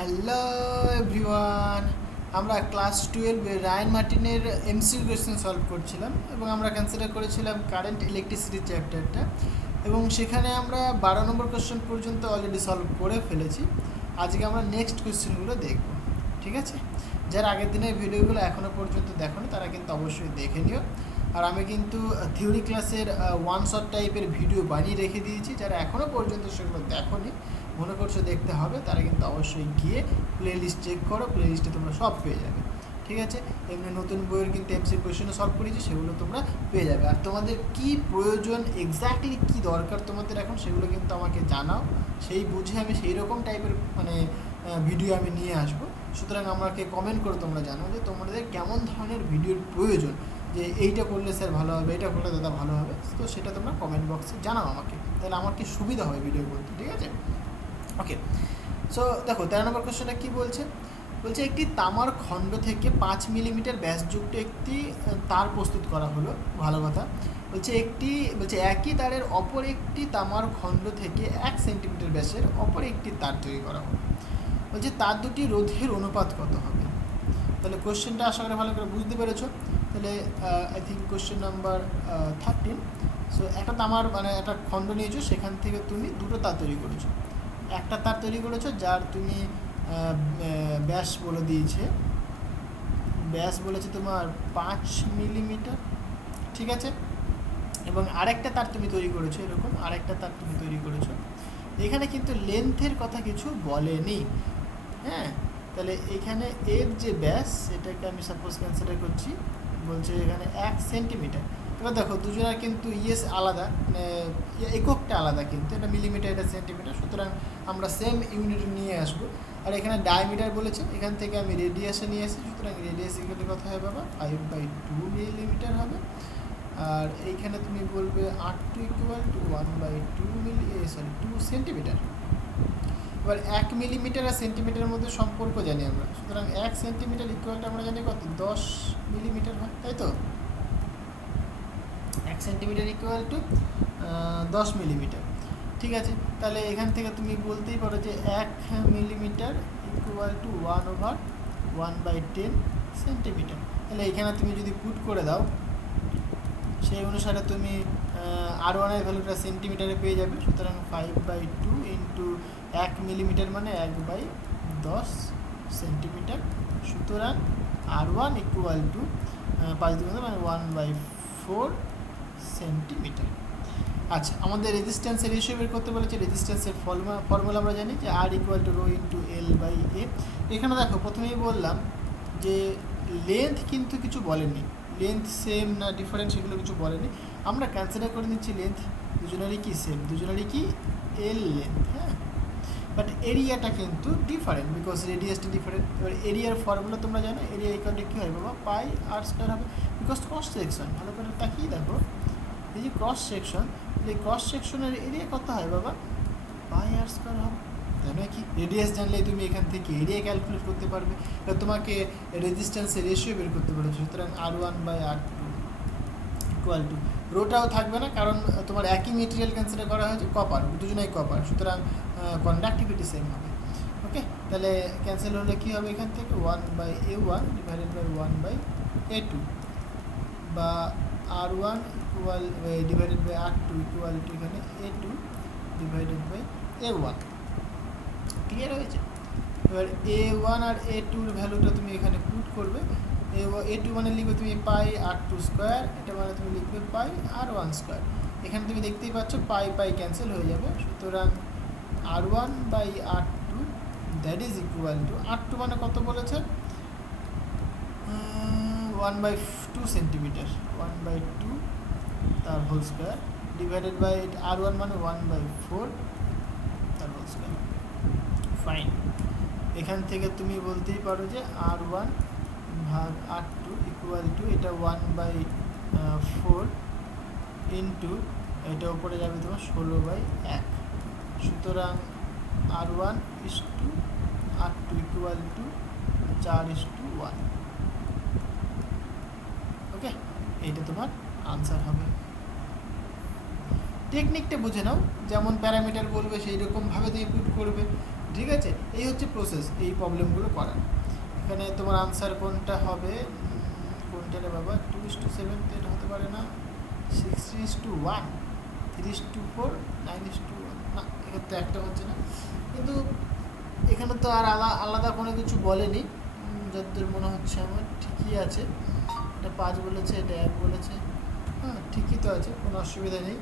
Hello everyone, আমরা class 12 Ryan মার্টিনের MCQ question solve করছিলাম এবং আমরা কনসিডার করেছিলাম কারেন্ট ইলেকট্রিসিটি চ্যাপ্টারটা এবং সেখানে আমরা 12 নম্বর কোয়েশ্চেন পর্যন্ত অলরেডি সলভ করে ফেলেছি। আজকে আমরা নেক্সট কোয়েশ্চেনগুলো দেখব, ঠিক আছে? যারা আগের দিনের ভিডিওগুলো এখনও পর্যন্ত দেখোনি তারা কিন্তু অবশ্যই দেখে নিও। আর আমি কিন্তু থিওরি ক্লাসের ওয়ান শট টাইপের ভিডিও বানিয়ে রেখে দিয়েছি, যারা এখনও পর্যন্ত সেগুলো দেখোনি, মনে করছো দেখতে হবে, তারা কিন্তু অবশ্যই গিয়ে প্লে লিস্ট চেক করো, প্লে লিস্টে তোমরা সব পেয়ে যাবে, ঠিক আছে? এমনি নতুন বইয়ের কিন্তু এমসিকিউ কোয়েশ্চেনও সলভ করেছি, সেগুলো তোমরা পেয়ে যাবে। আর তোমাদের কি প্রয়োজন, এক্স্যাক্টলি কী দরকার তোমাদের এখন, সেগুলো কিন্তু আমাকে জানাও, সেই বুঝে আমি সেই রকম টাইপের ভিডিও আমি নিয়ে আসবো। সুতরাং আমাকে কমেন্ট করে তোমরা জানাও যে তোমাদের কেমন ধরনের ভিডিওর প্রয়োজন, যে এইটা করলে স্যার ভালো হবে, এটা করলে দাদা ভালো হবে। তো সেটা তোমরা কমেন্ট বক্সে জানাও আমাকে, তাহলে আমার কি সুবিধা হবে ভিডিও করতে, ঠিক আছে? ওকে, সো দেখো 13 নম্বর কোশ্চেনটা কী বলছে। বলছে একটি তামার খণ্ড থেকে 5 মিলিমিটার ব্যাসযুক্ত একটি তার প্রস্তুত করা হলো। ভালো কথা। বলছে একই তারের অপর একটি তামার খণ্ড থেকে 1 সেন্টিমিটার ব্যাসের অপর একটি তার তৈরি করা হলো। বলছে তার দুটি রোধের অনুপাত কত হবে? তাহলে কোশ্চেনটা আশা করে ভালো করে বুঝতে পেরেছো। তাহলে I think question number 13। So একটা তামার একটা খণ্ড নিয়েছো, সেখান থেকে তুমি দুটো তার তৈরি করেছো। একটা তার তৈরি করেছো যার তুমি ব্যাস বলে দিয়েছে, ব্যাস বলেছে তোমার 5 মিলিমিটার, ঠিক আছে? এবং আরেকটা তার তুমি তৈরি করেছো, এরকম আরেকটা তার তুমি তৈরি করেছো। এখানে কিন্তু লেন্থের কথা কিছু বলেনি, হ্যাঁ? তাহলে এখানে এর যে ব্যাস, সেটাকে আমি সাপোজ কনসিডার করছি, বলছে এখানে 1 সেন্টিমিটার। এবার দেখো দুজনের কিন্তু আলাদা, এককটা আলাদা, কিন্তু এটা মিলিমিটার, এটা সেন্টিমিটার, সুতরাং আমরা সেম ইউনিট নিয়ে আসবো। আর এখানে ডায়ামিটার বলেছে, এখান থেকে আমি রেডিয়াসে নিয়ে আসি, সুতরাং রেডিয়াস ইকুয়াল কত হয় বাবা? 5/2 মিলিমিটার হবে। আর এইখানে তুমি বলবে R2 ইকুয়াল টু 2 সেন্টিমিটার। এবার 1 মিলিমিটার আর সেন্টিমিটারের মধ্যে সম্পর্ক জানি আমরা, সুতরাং 1 সেন্টিমিটার ইকুয়ালটা আমরা জানি কত? 10 মিলিমিটার হয়, তাই তো? 1 সেন্টিমিটার ইকুয়াল টু 10 মিলিমিটার, ঠিক আছে? তাহলে এখান থেকে তুমি বলতেই পারো যে 1 মিলিমিটার ইকুয়াল টু 1/10 সেন্টিমিটার। তাহলে এখানে তুমি যদি পুট করে দাও, সেই অনুসারে তুমি R1 এর ভ্যালুটা সেন্টিমিটারে পেয়ে যাবে। সুতরাং 5/2 ইন্টু 1 মিলিমিটার মানে 1/10 সেন্টিমিটার। সুতরাং R1 ইকুয়াল টু 5 মানে 1/4 সেন্টিমিটার। আচ্ছা, আমাদের রেজিস্ট্যান্সের রেশিও বের করতে বলেছে। রেজিস্ট্যান্সের ফর্মুলা আমরা জানি যে R equal to rho into L/A। এখানে দেখো প্রথমেই বললাম যে লেন্থ কিন্তু কিছু বলেনি, লেন্থ সেম না ডিফারেন্ট সেগুলো কিছু বলেনি। আমরা কনসিডার করে নিচ্ছি লেন্থ দুজনেরই কি সেম, দুজনেরই কি এল লেন্থ, হ্যাঁ? বাট এরিয়াটা কিন্তু ডিফারেন্ট, বিকজ রেডিয়াসটা ডিফারেন্ট। এবার এরিয়ার ফর্মুলা তোমরা জানো, এরিয়া ইকুয়াল টু কী হয় বাবা? পাই আর স্কোয়ার হবে, বিকজ ক্রস সেকশন। ভালো করে তাকিয়ে দেখো, এই যে ক্রস সেকশন, এই ক্রস সেকশনের এরিয়া কত হয় বাবা? পাই আর স্কোয়ার হবে, তাই নয় কি? রেডিয়াস জানলে তুমি এখান থেকে এরিয়া ক্যালকুলেট করতে পারবে। এবার তোমাকে রেজিস্ট্যান্সের রেশিও বের করতে বলেছে, সুতরাং R1/R2 ইকুয়াল টু, রোটাও থাকবে না কারণ তোমার একই মেটেরিয়াল কনসিডার করা হয়েছে, কপার, দুজনেই কপার, সুতরাং কন্ডাক্টিভিটি সেম হবে। ওকে, তাহলে ক্যান্সেল হলে কী হবে? এখান থেকে 1/A1 ডিভাইডেড বাই 1/A2, বা R1 equal divided by R2 equal to এখানে A2 divided by A1। Clear হয়েছে? এবার A1 আর A2-র ভ্যালুটা তুমি এখানে পুট করবে। A2 মানে লিখবে তুমি পাই R2 স্কোয়ার, এটা মানে তুমি লিখবে পাই R1 স্কোয়ার। এখানে তুমি দেখতেই পাচ্ছ পাই পাই ক্যান্সেল হয়ে যাবে, সুতরাং R1/R2 that is equal two, R2 মানে কত বলেছে? 1/2 সেন্টিমিটার, 1/2 তার whole square divided by R1 মানে 1/4 তার হোল স্কোয়ার। ফাইন, এখান থেকে তুমি বলতেই পারো যে R1 ভাগ R2 ইকুয়াল টু, এটা 1/4 ইন্টু এটা উপরে যাবে তোমার 16/1, সুতরাং R1:R2 ইকুয়াল টু 4:1। ওকে, এইটা তোমার আনসার হবে। টেকনিকটা বুঝে নাও, যেমন প্যারামিটার বলবে সেই রকমভাবে তুমি পুট করবে। ঠিক আছে, এই হচ্ছে প্রসেস এই প্রবলেমগুলো করার। এখানে তোমার আনসার কোনটা হবে, কোনটা রে বাবা, 2:7 তো এটা হতে পারে না, 16:1, 3:4, 9:1, না এখানে তো একটা হচ্ছে না। কিন্তু এখানে তো আর আলাদা কোনো কিছু বলেনি, যতদূর মনে হচ্ছে আমার ঠিকই আছে। এটা 5 বলেছে, এটা 1 বলেছে, হ্যাঁ ঠিকই তো আছে, কোনো অসুবিধা নেই।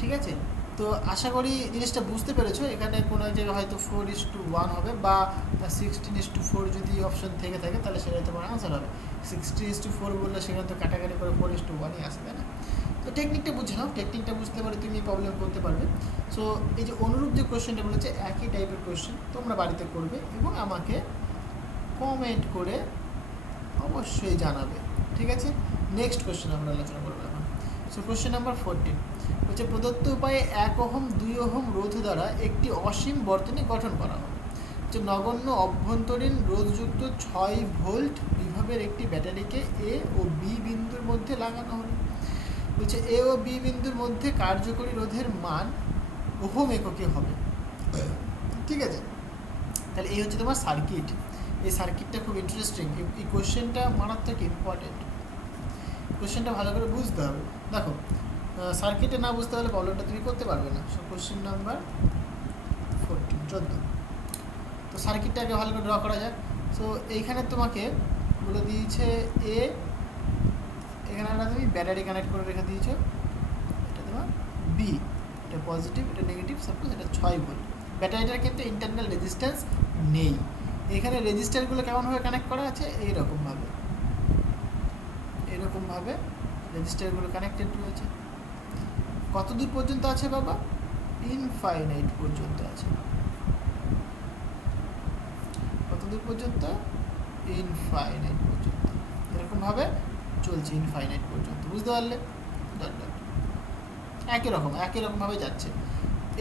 ঠিক আছে, তো আশা করি জিনিসটা বুঝতে পেরেছো। এখানে কোনো এক জায়গায় হয়তো 4:1 হবে, বা 16:4 যদি অপশন থেকে থাকে তাহলে সেটাই তোমার আনসার হবে। 16:4 বললে সেখানে তো কাটাকাটি করে 4:1ই আসবে, তাই না? তো টেকনিকটা বুঝে নাও, টেকনিকটা বুঝতে পারে তুমি এই প্রবলেম করতে পারবে। সো এই যে অনুরূপ যে কোয়েশ্চেনটা বলেছে, একই টাইপের কোয়েশ্চেন তোমরা বাড়িতে করবে এবং আমাকে কমেন্ট করে অবশ্যই জানাবে। ঠিক আছে, নেক্সট কোয়েশ্চেন আমরা আলোচনা করবো এখন। সো কোয়েশ্চেন নাম্বার 14 হচ্ছে, প্রদত্ত উপায়ে 1 ওহম 2 ওহম রোধ দ্বারা একটি অসীম বর্তনী গঠন করা হয়। যে নগণ্য অভ্যন্তরীণ রোধযুক্ত 6 ভোল্ট বিভবের একটি ব্যাটারিকে এ ও বি বিন্দুর মধ্যে লাগানো হলো। বলছে এ ও বি বিন্দুর মধ্যে কার্যকরী রোধের মান ওহম এককে হবে। ঠিক আছে, তাহলে এই হচ্ছে তোমার সার্কিট। এই সার্কিটটা খুব ইন্টারেস্টিং, এই কোয়েশ্চেনটা মারাত্মক ইম্পর্টেন্ট। কোয়েশ্চেনটা ভালো করে বুঝতে হবে। দেখো, সার্কিটে না বুঝতে পারলে প্রবলেমটা তুমি করতে পারবে না। সো কোয়েশ্চেন নাম্বার 14 তো সার্কিটটাকে ভালো করে ড্র করা যাক। সো এইখানে তোমাকে বলে দিয়েছে এ, এখানে একটা তুমি ব্যাটারি কানেক্ট করে রেখে দিয়েছো, এটা তোমার বি, এটা পজিটিভ এটা নেগেটিভ, সাপোজ এটা 6 ভোল্ট। ব্যাটারিটার কিন্তু ইন্টারনাল রেজিস্ট্যান্স নেই। এখানে রেজিস্টারগুলো কেমনভাবে কানেক্ট করা আছে, এইরকমভাবে রেজিস্টারগুলো কানেক্টেড রয়েছে। কত দূর পর্যন্ত আছে বাবা, ইনফাইনাইট পর্যন্ত আছে। কত দূর পর্যন্ত, ইনফাইনাইট পর্যন্ত, এরকমভাবে চলছে ইনফাইনাইট পর্যন্ত, বুঝতে পারলে? ডট ডট একই রকমভাবে যাচ্ছে।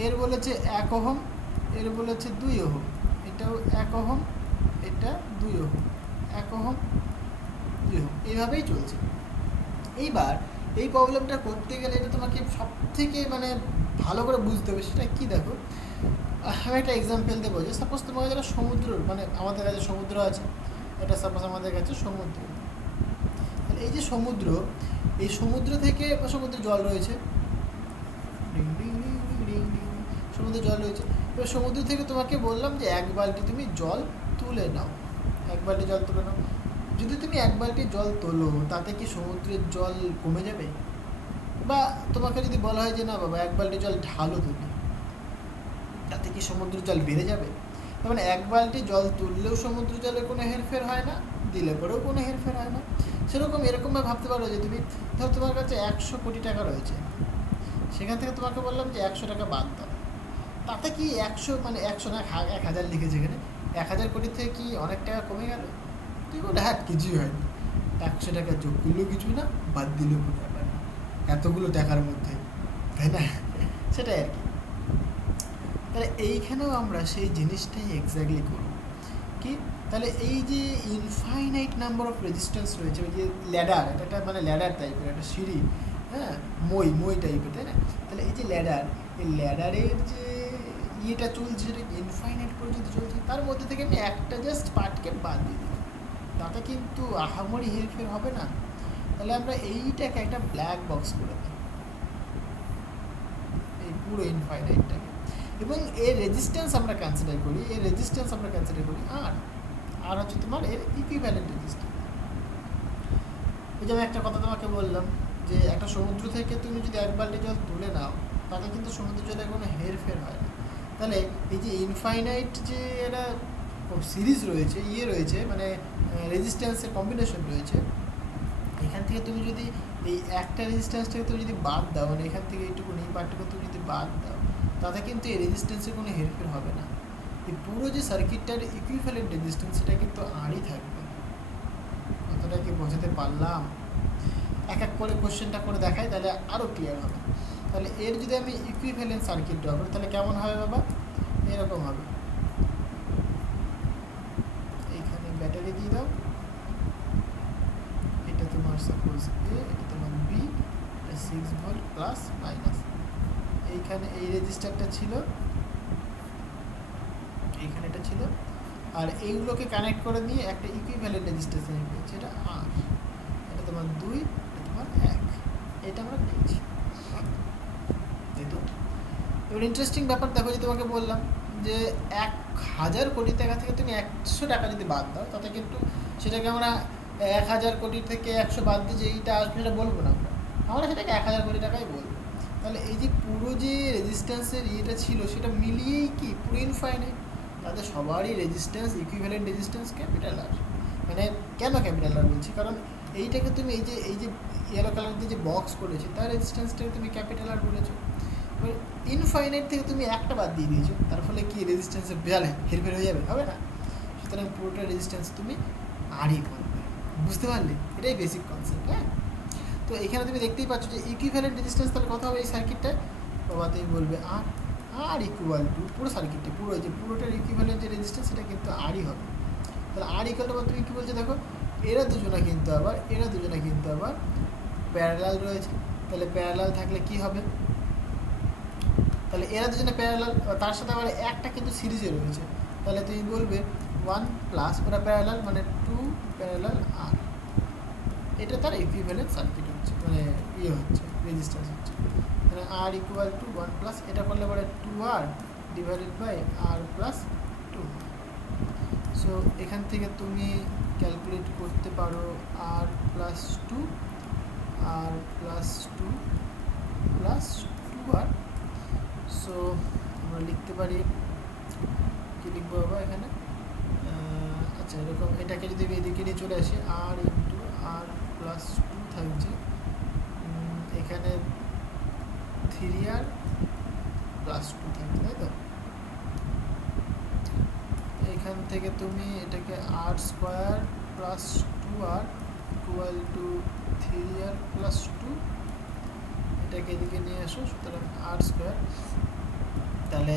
এর বলেছে 1 ওহম, এর বলেছে 2 ওহম, এটাও 1 ওহম, এটা 2 ওহম, 1 ওহম 2 ওহম, এইভাবেই চলছে। এইবার এই প্রবলেমটা করতে গেলে এটা তোমাকে সব থেকে মানে ভালো করে বুঝতে হবে, সেটা কি দেখো, আমি একটা এক্সাম্পল দেবো। যে সাপোজ তোমার যারা সমুদ্র, মানে আমাদের কাছে সমুদ্র আছে, এটা সাপোজ আমাদের কাছে সমুদ্র। তাহলে এই যে সমুদ্র, এই সমুদ্র থেকে সমুদ্রে জল রয়েছে, সমুদ্রে জল রয়েছে। এবার সমুদ্র থেকে তোমাকে বললাম যে 1 বালতি তুমি জল তুলে নাও, 1 বালতি জল তুলে নাও। যদি তুমি 1 বালতি জল তোলো, তাতে কি সমুদ্রের জল কমে যাবে? বা তোমাকে যদি বলা হয় যে না বাবা 1 বালতি জল ঢালো তুমি, তাতে কি সমুদ্রের জল বেড়ে যাবে? তার মানে 1 বালতি জল তুললেও সমুদ্র জলে কোনো হেরফের হয় না, দিলে পরেও কোনো হেরফের হয় না। সেরকম এরকমভাবে ভাবতে পারো যে তুমি ধরো তোমার কাছে 100 কোটি টাকা রয়েছে, সেখান থেকে তোমাকে বললাম যে 100 টাকা বাদ দাও, তাতে কি 100 মানে 100 না 1000 লিখেছে এখানে, 1000 কোটি থেকে কি অনেক টাকা কমে গেল? তুই বলে হ্যাঁ কিছুই হয়নি, 100 টাকা যোগ করলেও কিছুই না, বাদ দিলেও কোনো ব্যাপার না, এতগুলো টাকার মধ্যে, তাই না? সেটাই আর কি। তাহলে এইখানেও আমরা সেই জিনিসটাই এক্স্যাক্টলি করব কি, তাহলে এই যে ইনফাইনাইট নাম্বার অফ রেজিস্ট্যান্স রয়েছে, ওই যে ল্যাডার, এটা একটা মানে ল্যাডার টাইপের একটা সিঁড়ি, হ্যাঁ মই টাইপের, তাই না? তাহলে এই যে ল্যাডার, এই ল্যাডারের যে ইয়েটা চলছে সেটা ইনফাইনাইট পর্যন্ত চলছে, তার মধ্যে থেকে আমি একটা জাস্ট পার্টকে বাদ দিয়ে দিই, তাতে কিন্তু আহামরি হেরফের হবে না। তাহলে আমরা এইটাকে একটা ব্ল্যাক বক্স করে দিই, এই পুরো ইনফাইনাইটটাকে, এবং এর রেজিস্ট্যান্স আমরা কনসিডার করি, আর হচ্ছে তোমার এর ইকুইভ্যালেন্ট রেজিস্ট্যান্স। ওই যে আমি একটা কথা তোমাকে বললাম যে একটা সমুদ্র থেকে তুমি যদি 1 বালতি জল তুলে নাও, তাতে কিন্তু সমুদ্র জলে কোনো হেরফের হয় না। তাহলে এই যে ইনফাইনাইট যে একটা সিরিজ রয়েছে, রয়েছে মানে রেজিস্ট্যান্সের কম্বিনেশন রয়েছে, এখান থেকে তুমি যদি এই একটা রেজিস্ট্যান্সটাকে তুমি যদি বাদ দাও, মানে এখান থেকে এইটুকু এই পার্টটুকু তুমি যদি বাদ দাও, তাতে কিন্তু এই রেজিস্ট্যান্সের কোনো হেরফের হবে না। এই পুরো যে সার্কিটটার ইকুইভ্যালেন্ট রেজিস্ট্যান্স সেটা কিন্তু আরই থাকবে। কতটা কি বোঝাতে পারলাম? এক করে কোশ্চেনটা করে দেখাই, তাহলে আরও ক্লিয়ার হবে। তাহলে এর যদি আমি ইকুইভ্যালেন্ট সার্কিট ড্র করি, তাহলে কেমন হবে বাবা? এরকম হবে, এইখানে ব্যাটারি দিয়ে দাও, এটা তোমার সাপোজ এ, এটা তোমার বি, এটা 6 ভোল্ট প্লাস মাইনাস, এইখানে এই রেজিস্টারটা ছিল, এখানে এটা ছিল, আর এইগুলোকে কানেক্ট করে দিয়ে একটা ইকুইভ্যালেন্ট রেজিস্ট্যান্স আমি পেয়েছি, এটা আর, এটা তোমার 2, এটা তোমার 1, এটা আমরা পেয়েছি, তাই তো। এবার ইন্টারেস্টিং ব্যাপার দেখো, যে তোমাকে বললাম যে 1000 কোটি টাকা থেকে তুমি 100 টাকা যদি বাদ দাও, তাতে কিন্তু সেটাকে আমরা 1000 কোটি থেকে 100 বাদ দিয়ে যে এইটা আসবে সেটা বলবো না, আমরা সেটাকে 1000 কোটি টাকাই বলবো। তাহলে এই যে পুরো যে রেজিস্ট্যান্সের ইয়েটা ছিল সেটা মিলিয়েই কি পুরো ইনফাইনাইট, তাদের সবারই resistance, equivalent resistance capital R. মানে কেন ক্যাপিটাল আর বলছি, কারণ এইটাকে তুমি এই যে ইয়েলো কালার দিয়ে যে বক্স করেছে তার রেজিস্ট্যান্সটাকে তুমি ক্যাপিটাল আর বলেছো। এবার ইনফাইনাইট থেকে তুমি একটা বাদ দিয়ে দিয়েছো, তার ফলে কি রেজিস্ট্যান্সের বিড়াল হেরফের হয়ে যাবে, হবে না। সুতরাং পুরোটা রেজিস্ট্যান্স তুমি আরই বলবে, বুঝতে পারলে? এটাই বেসিক কনসেপ্ট। হ্যাঁ, তো এখানে তুমি দেখতেই পাচ্ছ যে ইকুইভ্যালেন্ট রেজিস্ট্যান্স তাহলে কত হবে এই সার্কিটটায়, বাবা তুমি বলবে আর, আর ইকুয়াল টু পুরো সার্কিটটা, পুরো যে পুরোটার ইকুইভ্যালেন্ট যে রেজিস্ট্যান্স সেটা কিন্তু আরই হবে। তাহলে আর ইকুয়াল টু তুমি কী বলছো দেখো, এরা দুজনা কিন্তু আবার প্যারালাল রয়েছে। তাহলে প্যারালাল থাকলে কি হবে, তাহলে এরা দুজনে প্যারালাল, তার সাথে আবার একটা কিন্তু সিরিজে রয়েছে। তাহলে তুমি বলবে 1 প্লাস ওরা প্যারালাল মানে 2 প্যারালাল আর, এটা তার ইকুইভ্যালেন্ট সার্কিট হচ্ছে, মানে ইয়ে হচ্ছে রেজিস্ট্যান্স হচ্ছে। তাহলে আর ইকুয়াল টু 1 প্লাস, এটা করলে পরে 2R divided by R plus 2। So এখান থেকে তুমি ক্যালকুলেট করতে পারো R plus 2, R plus 2 plus 2R। So আমরা লিখতে পারি, কি লিখবো বাবা এখানে, আচ্ছা এরকম, এটাকে যদি এদিকে নিয়ে চলে আসি আর ইন্টু আর প্লাস 2 থাকছে, এখানে 3R প্লাস 2 থাকছে, তাই তো। এখান থেকে তুমি এটাকে R square plus 2R equal to 3R plus 2, এটাকে এদিকে নিয়ে আসো, সুতরাং আর স্কোয়ার, তাহলে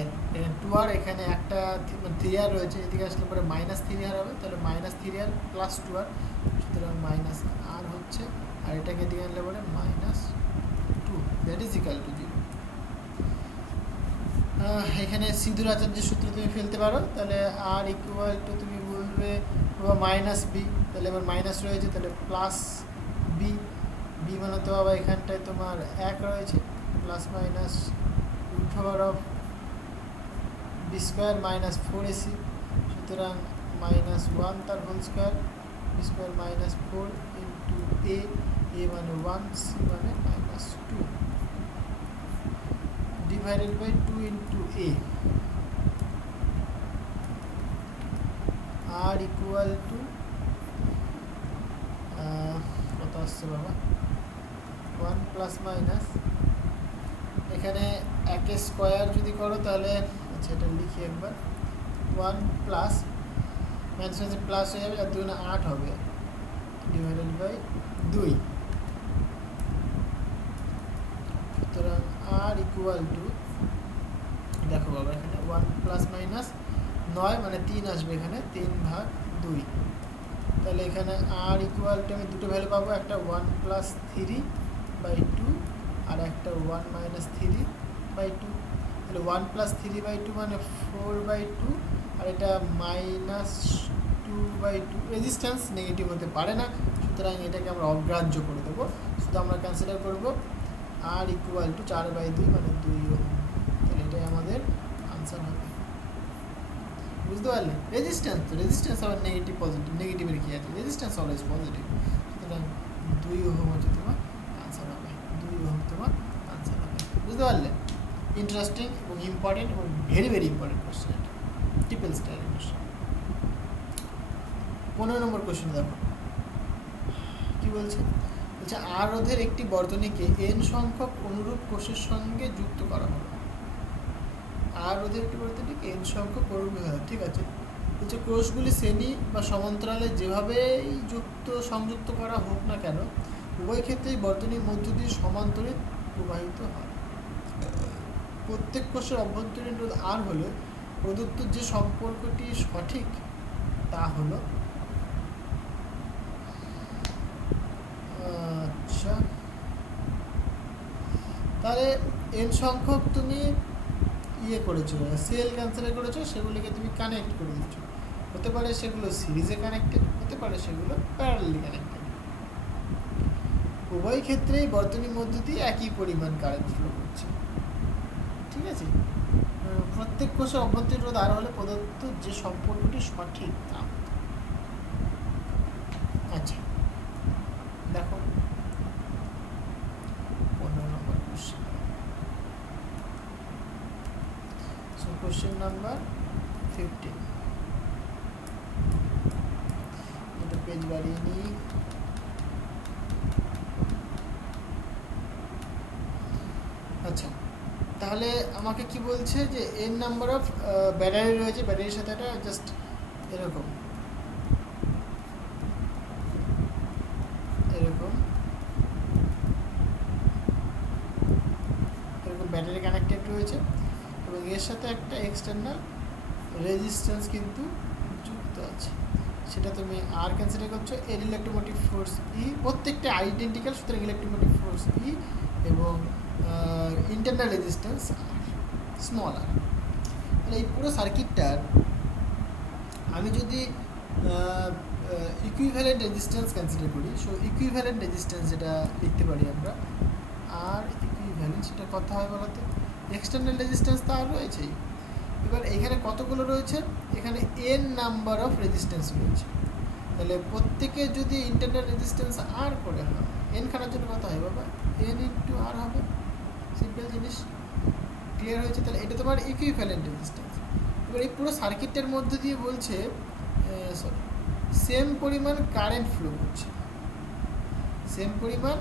2R এখানে একটা 3R রয়েছে, এদিকে আসলে পরে মাইনাস 3R হবে, তাহলে মাইনাস 3R প্লাস 2R, সুতরাং মাইনাস আর হচ্ছে, আর এটাকে এদিকে আনলে পরে minus 2, that is equal to 0। এখানে সিধুর আচার্যের সূত্র তুমি ফেলতে পারো, তাহলে আর ইকুয়াল টু তুমি বলবে মাইনাস বি, তাহলে এবার মাইনাস রয়েছে, তাহলে প্লাস বি, বি মানে তো আবার এখানটায় তোমার 1 রয়েছে, plus minus root over of B square minus 4AC, সুতরাং মাইনাস 1 তার whole square, B square minus 4 into A, A মানে 1, সি মানে minus 2 divided by 2 into A. R equal to কত আসছে বাবা, 1 প্লাস মাইনাস, এখানে 1 স্কোয়ার যদি করো তাহলে, আচ্ছা এটা লিখি একবার, 1 প্লাস মাইনাস মাইনাস প্লাস হয়ে যাবে, আর 2 না 8 হবে, ডিভাইডেড বাই 2। সুতরাং আর ইকুয়াল টু, দেখো বাবা এখানে 1 প্লাস মাইনাস 9 মানে 3 আসবে, এখানে 3/2, তাহলে এখানে আর ইকুয়াল টু আমি দুটো ভ্যালু পাবো, একটা 1 প্লাস 3/2 আর একটা 1 মাইনাস 3/2, তাহলে 1 প্লাস 3/2 মানে 4/2, আর এটা মাইনাস 2/2। রেজিস্ট্যান্স নেগেটিভ হতে পারে না, সুতরাং এটাকে আমরা অগ্রাহ্য করে দেবো, শুধু আমরা কনসিডার করবো আর ইকুয়াল টু 4/2 মানে 2 ওহম, তাহলে এটাই আমাদের আনসার হবে। বুঝতে পারলে? রেজিস্ট্যান্স আবার নেগেটিভ পজিটিভ, নেগেটিভের কী আছে, রেজিস্ট্যান্স অলওয়েজ পজিটিভ, সুতরাং 2 ওহম হচ্ছে তোমার আনসার হবে, 2 ওহম তোমার আনসার হবে। বুঝতে পারলে? ইন্টারেস্টিং এবং ইম্পর্টেন্ট এবং ভেরি ভেরি ইম্পর্টেন্ট কোশ্চেন, এটা ট্রিপল স্টারের কোশ্চেন। 15 নম্বর কোশ্চেন দেখো কী বলছে, বলছে আর রোধের একটি বর্তনীকে n সংখ্যক অনুরূপ কোষের সঙ্গে যুক্ত করা হলো। আর রোধের একটি বর্তনীকে n সংখ্যক অনুরূপ, ঠিক আছে, বলছে কোষগুলি শ্রেণী বা সমান্তরালে যেভাবেই সংযুক্ত করা হোক না কেন, উভয় ক্ষেত্রেই বর্তনীর মধ্য দিয়ে সমান্তরে প্রবাহিত হয়। প্রত্যেক কোষের অভ্যন্তরীণ রোধ আর হলে প্রদত্ত যে সম্পর্কটি সঠিক তা হলো, আচ্ছা তাহলে n সংখ্যক তুমি ইয়ে করেছো, সেল ক্যান্সেল করেছো, সেগুলিকে তুমি কানেক্ট করে দিচ্ছ। হতে পারে সেগুলো সিরিজে কানেক্টেড, হতে পারে সেগুলো প্যারালালি কানেক্টেড। উভয় ক্ষেত্রেই বর্তনীর মধ্য দিয়ে একই পরিমাণ কারেন্ট ফ্লো করছে। ঠিক আছে, প্রত্যেক কোষে অভ্যন্তরীণ রোধ আর হলে প্রদত্ত যে সম্পর্কটি সঠিক তা। আচ্ছা দেখো 15 নম্বর কোশ্চেন। সো কোশ্চেন নাম্বার 15, দুটো পেজ বাড়িয়ে নিই। আচ্ছা, তাহলে আমাকে কি বলছে যে এন নাম্বার অফ ব্যাটারি রয়েছে, ব্যাটারির সাথে একটা জাস্ট এরকম এরকম এরকম ব্যাটারি কানেক্টেড রয়েছে এবং এর সাথে একটা এক্সটার্নাল রেজিস্ট্যান্স কিন্তু যুক্ত আছে। সেটা তুমি আর কনসিডার করছো। এর ইলেকট্রোমোটিভ ফোর্স ই, প্রত্যেকটা আইডেন্টিক্যাল, সুতরাং ইলেকট্রোমোটিভ ফোর্স ই এবং ইন্টারনাল রেজিস্ট্যান্স স্মল আর। তাহলে এই পুরো সার্কিটটার আমি যদি ইকুইভ্যালেন্ট রেজিস্ট্যান্স কনসিডার করি, সো ইকুইভ্যালেন্ট রেজিস্ট্যান্স যেটা লিখতে পারি আমরা, আর ইকুইভ্যালেন্ট সেটা কত হয় বলতো? এক্সটার্নাল রেজিস্ট্যান্স তো আর রয়েছেই। এবার এখানে কতগুলো রয়েছে? এখানে এন নাম্বার অফ রেজিস্ট্যান্স রয়েছে। তাহলে প্রত্যেকে যদি ইন্টারনাল রেজিস্ট্যান্স আর করে হয়, এন খানার জন্য কত হয় বাবা? এন ইন্টু আর হবে। সিম্পল জিনিস, ক্লিয়ার হয়েছে? তাহলে এটা তোমার ইকুইভ্যালেন্ট রেজিস্ট্যান্স। এবার এই পুরো সার্কিটটার মধ্যে দিয়ে বলছে সরি, সেম পরিমাণ কারেন্ট ফ্লো করছে, সেম পরিমাণ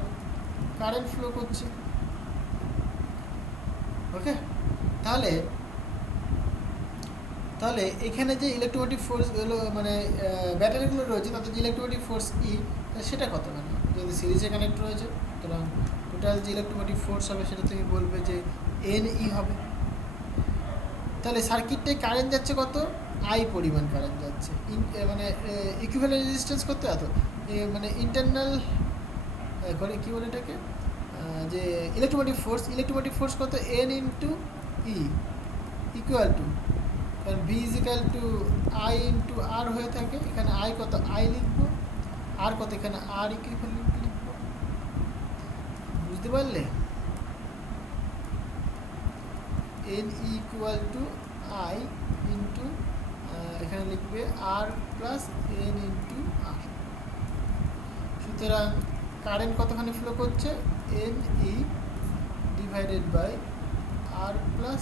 কারেন্ট ফ্লো করছে। ওকে, তাহলে তাহলে এখানে যে ইলেকট্রোমোটিভ ফোর্সগুলো মানে ব্যাটারিগুলো রয়েছে, তাদের যে ইলেকট্রোমোটিভ ফোর্স ই, সেটা কত? মানে যদি সিরিজে কানেক্ট রয়েছে, সুতরাং টোটাল যে ইলেকট্রোমোটিভ ফোর্স হবে সেটা তুমি বলবে যে এন ই হবে। তাহলে সার্কিটটায় কারেন্ট যাচ্ছে কত? আই পরিমাণ কারেন্ট যাচ্ছে। মানে ইকুইভ্যালেন্ট রেজিস্ট্যান্স কত? এত মানে ইন্টারনাল করে কী বলে এটাকে, যে ইলেকট্রোমোটিভ ফোর্স কত? N into E equal to, কারণ V is equal to I into R হয়ে থাকে। এখানে আই কত? আই লিখবো। আর কত? এখানে আর ইকুইভ্যালেন্ট লিখবো। বুঝতে পারলে? N equal to I into এখানে লিখবে R plus N into R. সুতরাং কারেন্ট কতখানি ফ্লো করছে? N E divided by R plus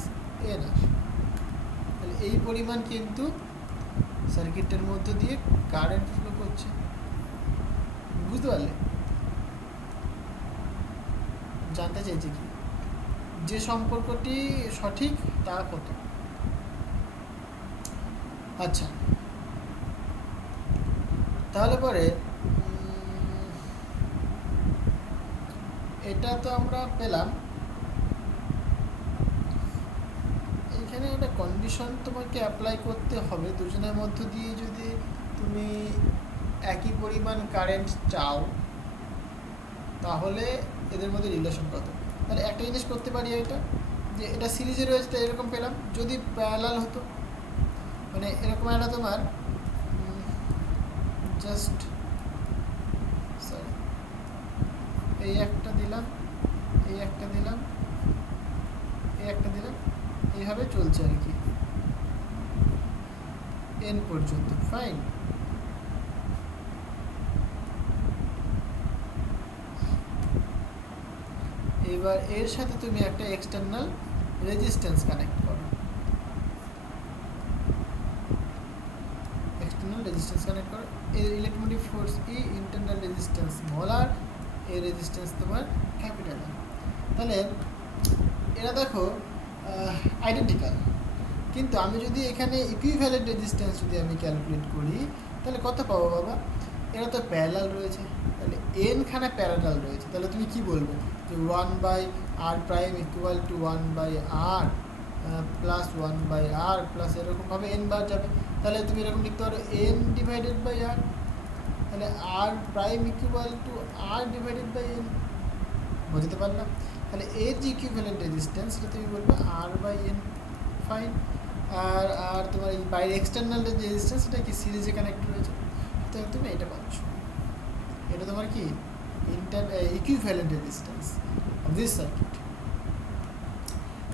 N R. তাহলে এই পরিমাণ কিন্তু সার্কিটের মধ্য দিয়ে কারেন্ট ফ্লো করছে। বুঝতে পারলে? জানতে চাইছে কি যে সম্পর্কটি সঠিক তা কত? আচ্ছা, তাহলে পরে এটা তো আমরা পেলাম। এখানে একটা কন্ডিশন তোমাকে অ্যাপ্লাই করতে হবে, দুজনের মধ্য দিয়ে যদি তুমি একই পরিমাণ কারেন্ট চাও তাহলে এদের মধ্যে রিলেশন কত। তাহলে একটা জিনিস করতে পারি, এটা যে এটা সিরিজে রয়েছে তো এরকম পেলাম। যদি প্যারালাল হতো, মানে এরকম একটা তোমার জাস্ট সরি এই একটা দিলাম, এই একটা দিলাম, এই একটা দিলাম, এইভাবে চলছে আর কি এন পর্যন্ত। ফাইন। এবার এর সাথে তুমি একটা এক্সটার্নাল রেজিস্ট্যান্স কানেক্ট করো, এক্সটার্নাল রেজিস্ট্যান্স কানেক্ট করো। এর ইলেকট্রোমোটিভ ফোর্স ই, ইন্টারনাল রেজিস্ট্যান্স স্মল আর, এর রেজিস্ট্যান্স তোমার ক্যাপিটাল আর। তাহলে এরা দেখো আইডেন্টিক্যাল, কিন্তু আমি যদি এখানে ইকুইভ্যালেন্ট রেজিস্ট্যান্স যদি আমি ক্যালকুলেট করি তাহলে কত পাবো বাবা? এরা তো প্যারালাল রয়েছে, তাহলে এন খানা প্যারালাল রয়েছে। তাহলে তুমি কি বলবে যে 1/r prime equal two 1/r plus 1/r plus এরকমভাবে এন বার যাবে। তাহলে তুমি এরকম লিখতে পারো এন ডিভাইডেড বাই আর। তাহলে R prime equal to R divided by N. বুঝতে পারলাম? তাহলে এর যে ইকুইভ্যালেন্ট রেজিস্ট্যান্স সেটা তুমি বলবে আর বাই এন। ফাইন। আর আর তোমার এই বাইরে এক্সটার্নাল যে রেজিস্ট্যান্স সেটা কি সিরিজে কানেক্ট রয়েছে, সুতরাং তুমি এটা পাচ্ছ। এটা তোমার কি equivalent resistance of this circuit.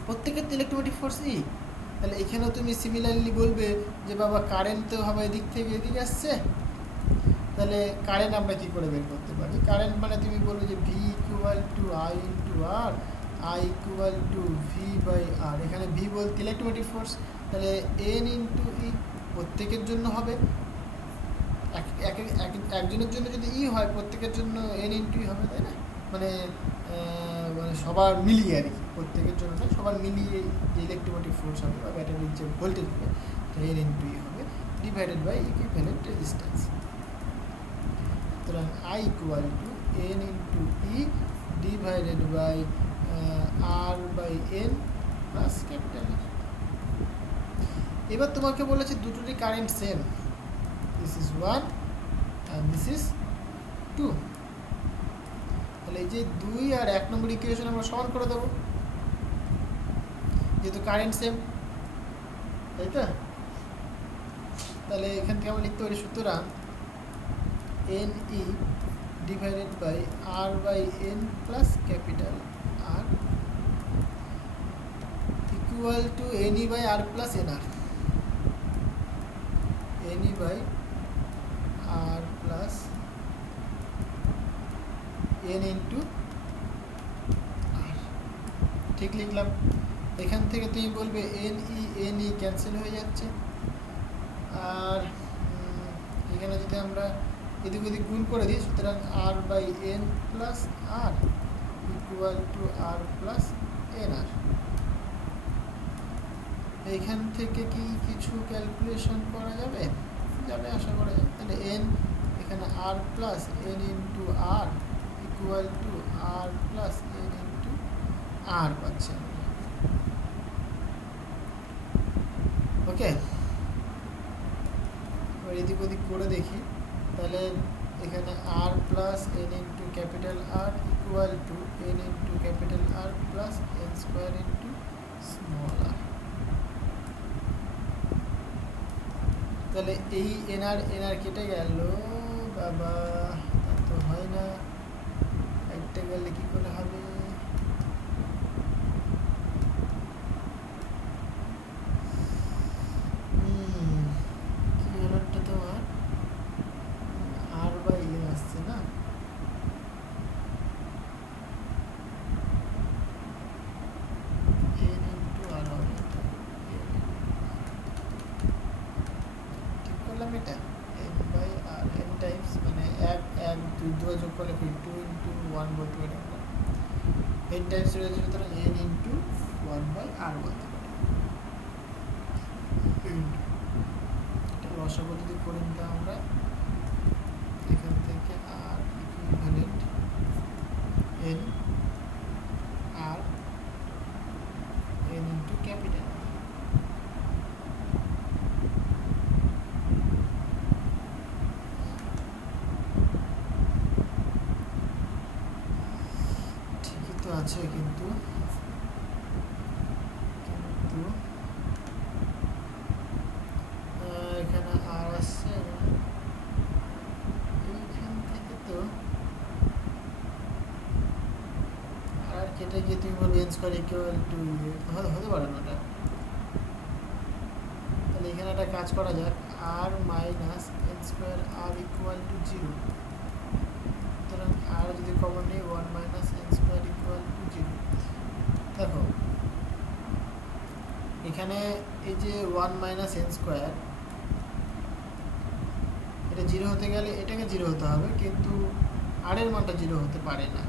প্রত্যেকের তো ইলেকট্রোমোটিভ ফোর্স ই। তাহলে এখানেও তুমি সিমিলারলি বলবে যে বাবা কারেন্ট তো হবে এদিক থেকে এদিকে আসছে, তাহলে কারেন্ট আমরা কী করে বের করতে পারি? কারেন্ট মানে তুমি বলবে যে V equal to I into R, I equal to V by R. এখানে ভি বলতে ইলেকট্রোমোটিভ ফোর্স, তাহলে এন ইন্টু ই প্রত্যেকের জন্য হবে। একজনের জন্য যদি ই হয় প্রত্যেকের জন্য এন ইন্টু ই হবে, তাই না? মানে মানে সবার মিলিয়ে আর কি, প্রত্যেকের জন্য না, সবার মিলিয়ে যে ইলেকট্রোমোটিভ ফোর্স হবে বা ব্যাটারির যে ভোল্টেজ হবে এন ইন্টু ই হবে, ডিভাইডেড বাই ইকুইভ্যালেন্ট রেজিস্ট্যান্স। সুতরাং I equal to N into E divided by R by N plus capital R. এবার তোমাকে বলেছে দুটোরই current same, this is 1 and this is 2। তাহলে এই যে 2 আর 1 নম্বর ইকুয়েশন আমরা সমান করে দেবো, যেহেতু কারেন্ট সেম, তাই তো? তাহলে এখান থেকে আমরা লিখতে পারি সুতরাং N E divided by R by N plus capital R equal to N E by R plus N R. N E by R plus N into R, ঠিক লিখলাম। এখান থেকে তুমি বলবে এন ই ক্যান্সেল হয়ে যাচ্ছে, আর এখানে যদি আমরা এদিক ওদিক গুণ করে দিই, সুতরাং R by N plus R equal to R plus N R. এইখান থেকে কি কিছু ক্যালকুলেশন করা যাবে? যাবে, আশা করা যায়। তাহলে এন এখানে R plus N into R equal to R plus N into R পাচ্ছি আমরা। ওকে, এবার এদিক ওদিক করে দেখি। তাহলে এখানে R plus N into capital R equal to N into capital R plus N square into small R. তাহলে এই এনআর কেটে গেল, বাবা তা তো হয় না, একটা গেলে কী করে হবে? কি হলোটা তোমার আর বাই এন আসছে না, এন ইন্টু আর হবে, ঠিক করলাম এটা। N by R N times মানে এক দুই যোগ করলে কি 2 ইন্টু 1 বলতে পারি আমরা, এন টাইমস রয়েছে, সুতরাং এন ইন্টু 1 বাই আর বলতে পারি। এটা লসাগু যদি করে নিতাম আমরা, এখান থেকে আর equivalent N R N into capital. ঠিকই তো আছে, কিন্তু এখানে আর আসছে, এইখান থেকে তো আর কেটে গিয়ে তুমি বলবে এন স্কোয়ার ইকুয়াল টু হতে পারে না ওটা। তাহলে এখানে একটা কাজ করা যাক, R minus N square R equal to 0। সুতরাং আর যদি কমন নেই 1 minus N square equal to 0। দেখো এখানে এই যে 1 মাইনাস এন স্কোয়ার, এটা 0 হতে গেলে এটাকে 0 হতে হবে, কিন্তু আর এর মানটা 0 হতে পারে না।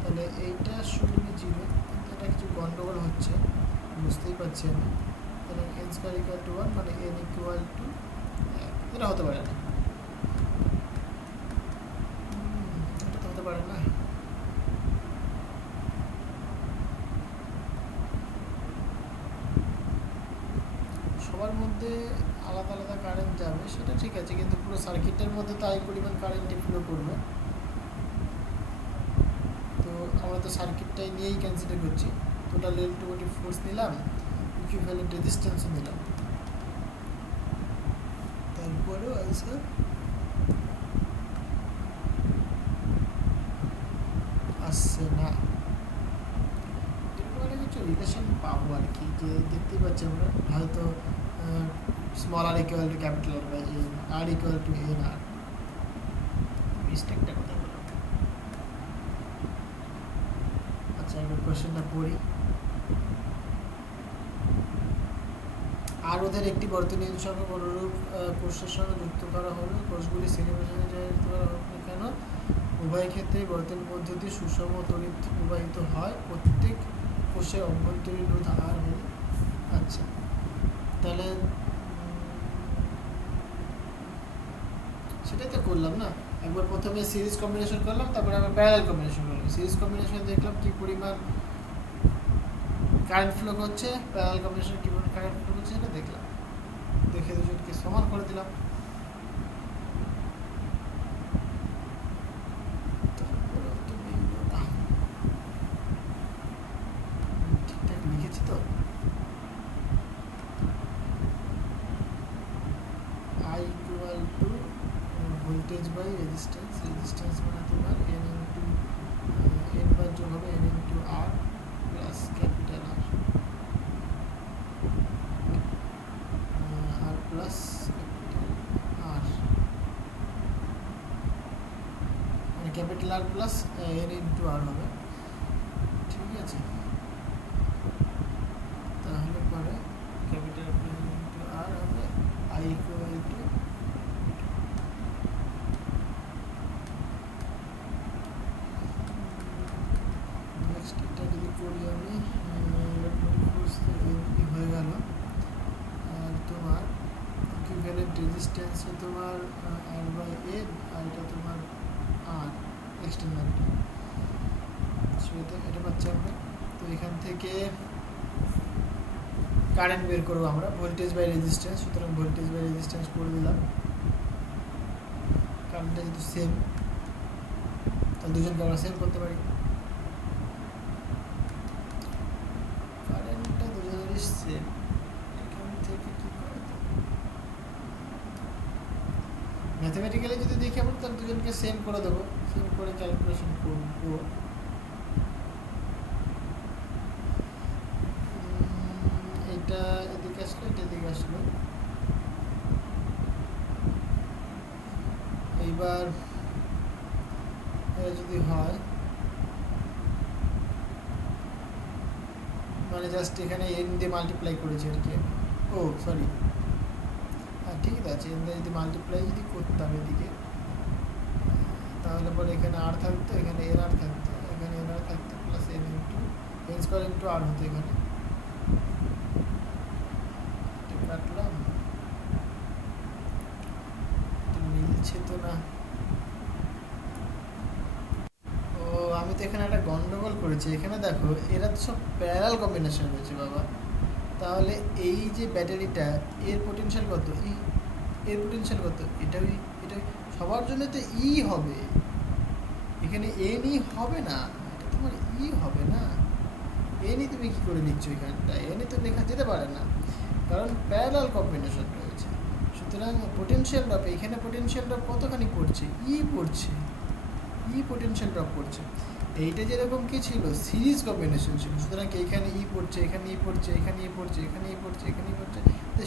তাহলে এইটা শুধু 0, কিন্তু এটা কিছু গন্ডগোল হচ্ছে, বুঝতেই পারছি আমি। তাহলে এন স্কোয়ার ইকুয়াল টু 1 মানে এন ইকুয়াল টু 1, এটা হতে পারে না, এটা তো হতে পারে না। সবার মধ্যে আলাদা আলাদা কারেন্ট যাবে সেটা ঠিক আছে, কিন্তু পুরো সার্কিটের মধ্যে তো এই পরিমাণ কারেন্টই ফ্লো করবে। তো আমরা তো সার্কিটটাই নিয়েই কনসিডার করছি, টোটাল ইলেকট্রোমোটিভ ফোর্স নিলাম, ইকুইভ্যালেন্ট রেজিস্ট্যান্সও নিলাম, তারপরেও আনসার আসছে না। এরকম একটা কিছু রিলেশন পাবো আর কি, যে দেখতেই পাচ্ছি আমরা হয়তো small R equal to capital R by N, R equal to N R. মিস্টেকটা কোথায় বলো? আচ্ছা এবার কোয়েশ্চেনটা পড়ি। আর ওদের একটি বর্তনী সংখ্যক অনুরূপ কোষের সঙ্গে যুক্ত করা হলো। কোষগুলি শ্রেণীবিন্যাসে যুক্ত করা হোক না কেন, উভয় ক্ষেত্রেই বর্তনী পদ্ধতি সুষম তড়িৎ প্রবাহিত হয় প্রত্যেক কোষের অভ্যন্তরীণ রোধ আর হলে। আচ্ছা তাহলে সেটাই তো করলাম না, একবার প্রথমে সিরিজ কম্বিনেশন করলাম, তারপরে আবার প্যারালাল কম্বিনেশন করলাম। সিরিজ কম্বিনেশন দেখলাম কী পরিমাণ কারেন্ট ফ্লো করছে, প্যারালাল কম্বিনেশন কী পরিমাণ কারেন্ট ফ্লো করছে সেটা দেখলাম, দেখে দুজনকে সমান করে দিলাম। ঠিকঠাক লিখেছি তো? I equal to voltage by resistance, resistance মানে তোমার এন ইন্টু এন বার যোগ হবে N into R plus capital R plus capital R, মানে capital R plus N into R হবে। ঠিক আছে, তাহলে পরে ক্যাপিটাল এন ইন্টু আর হবে আই ইকুয়াল টু নেক্সট এটা যদি করি আমি হয়ে গেল। আর তোমার ইকুইভ্যালেন্ট রেজিস্ট্যান্সে তোমার আর বাই এন, আর এটা তোমার আর এক্সটার্নালটা, সেটা এটা পাচ্ছি আমরা। তো এখান থেকে কারেন্ট বের করবো আমরা ভোল্টেজ বাই রেজিস্ট্যান্স, সুতরাং ভোল্টেজ বাই রেজিস্ট্যান্স করে দিলাম। কারেন্টটা যেহেতু সেম, তাহলে দুজনকে আমরা সেম করতে পারি। কারেন্টটা দুজনেরই সেম, এখান থেকে কী করে ম্যাথমেটিক্যালি যদি দেখি আমরা, তাহলে দুজনকে সেম করে দেবো, সেম করে ক্যালকুলেশন করবো। এটা এদিকে আসলো, এটা এদিকে আসলো। এইবার যদি হয় মানে জাস্ট এখানে এন দিয়ে মাল্টিপ্লাই করেছি আর কি। ও সরি, হ্যাঁ ঠিক আছে, এন দিয়ে যদি মাল্টিপ্লাই যদি করতাম এদিকে, তাহলে পরে এখানে আর থাকতো, এখানে এন আর থাকতো, এখানে এন আর থাকতো plus N into N square into R হতো। এখানে কাটলাম, মিলছে তো না। ও আমি তো এখানে একটা গন্ডগোল করেছি। এখানে দেখো এরা তো সব প্যারালাল কম্বিনেশন রয়েছে বাবা। তাহলে এই যে ব্যাটারিটা, এর পোটেনশিয়াল কত ই, এর পোটেনশিয়াল কত, এটা সবার জন্য তো ই হবে, এখানে এন ই হবে না, এটা তোমার ই হবে না। এনই তুমি কী করে লিখছো এখানটা, এনই তো লেখা যেতে পারে না, কারণ প্যারালাল কম্বিনেশন রয়েছে। সুতরাং পোটেনশিয়াল ড্রপ, এখানে পোটেনশিয়াল ড্রপ কতখানি পড়ছে, ই পড়ছে, ই পোটেনশিয়াল ড্রপ পড়ছে। এইটা যেরকম কি ছিল, সিরিজ কম্বিনেশন ছিল, সুতরাং এইখানে ই পড়ছে, এখানে ই পড়ছে, এখানে ই পড়ছে, এখানে ই পড়ছে, এখানে ই পড়ছে,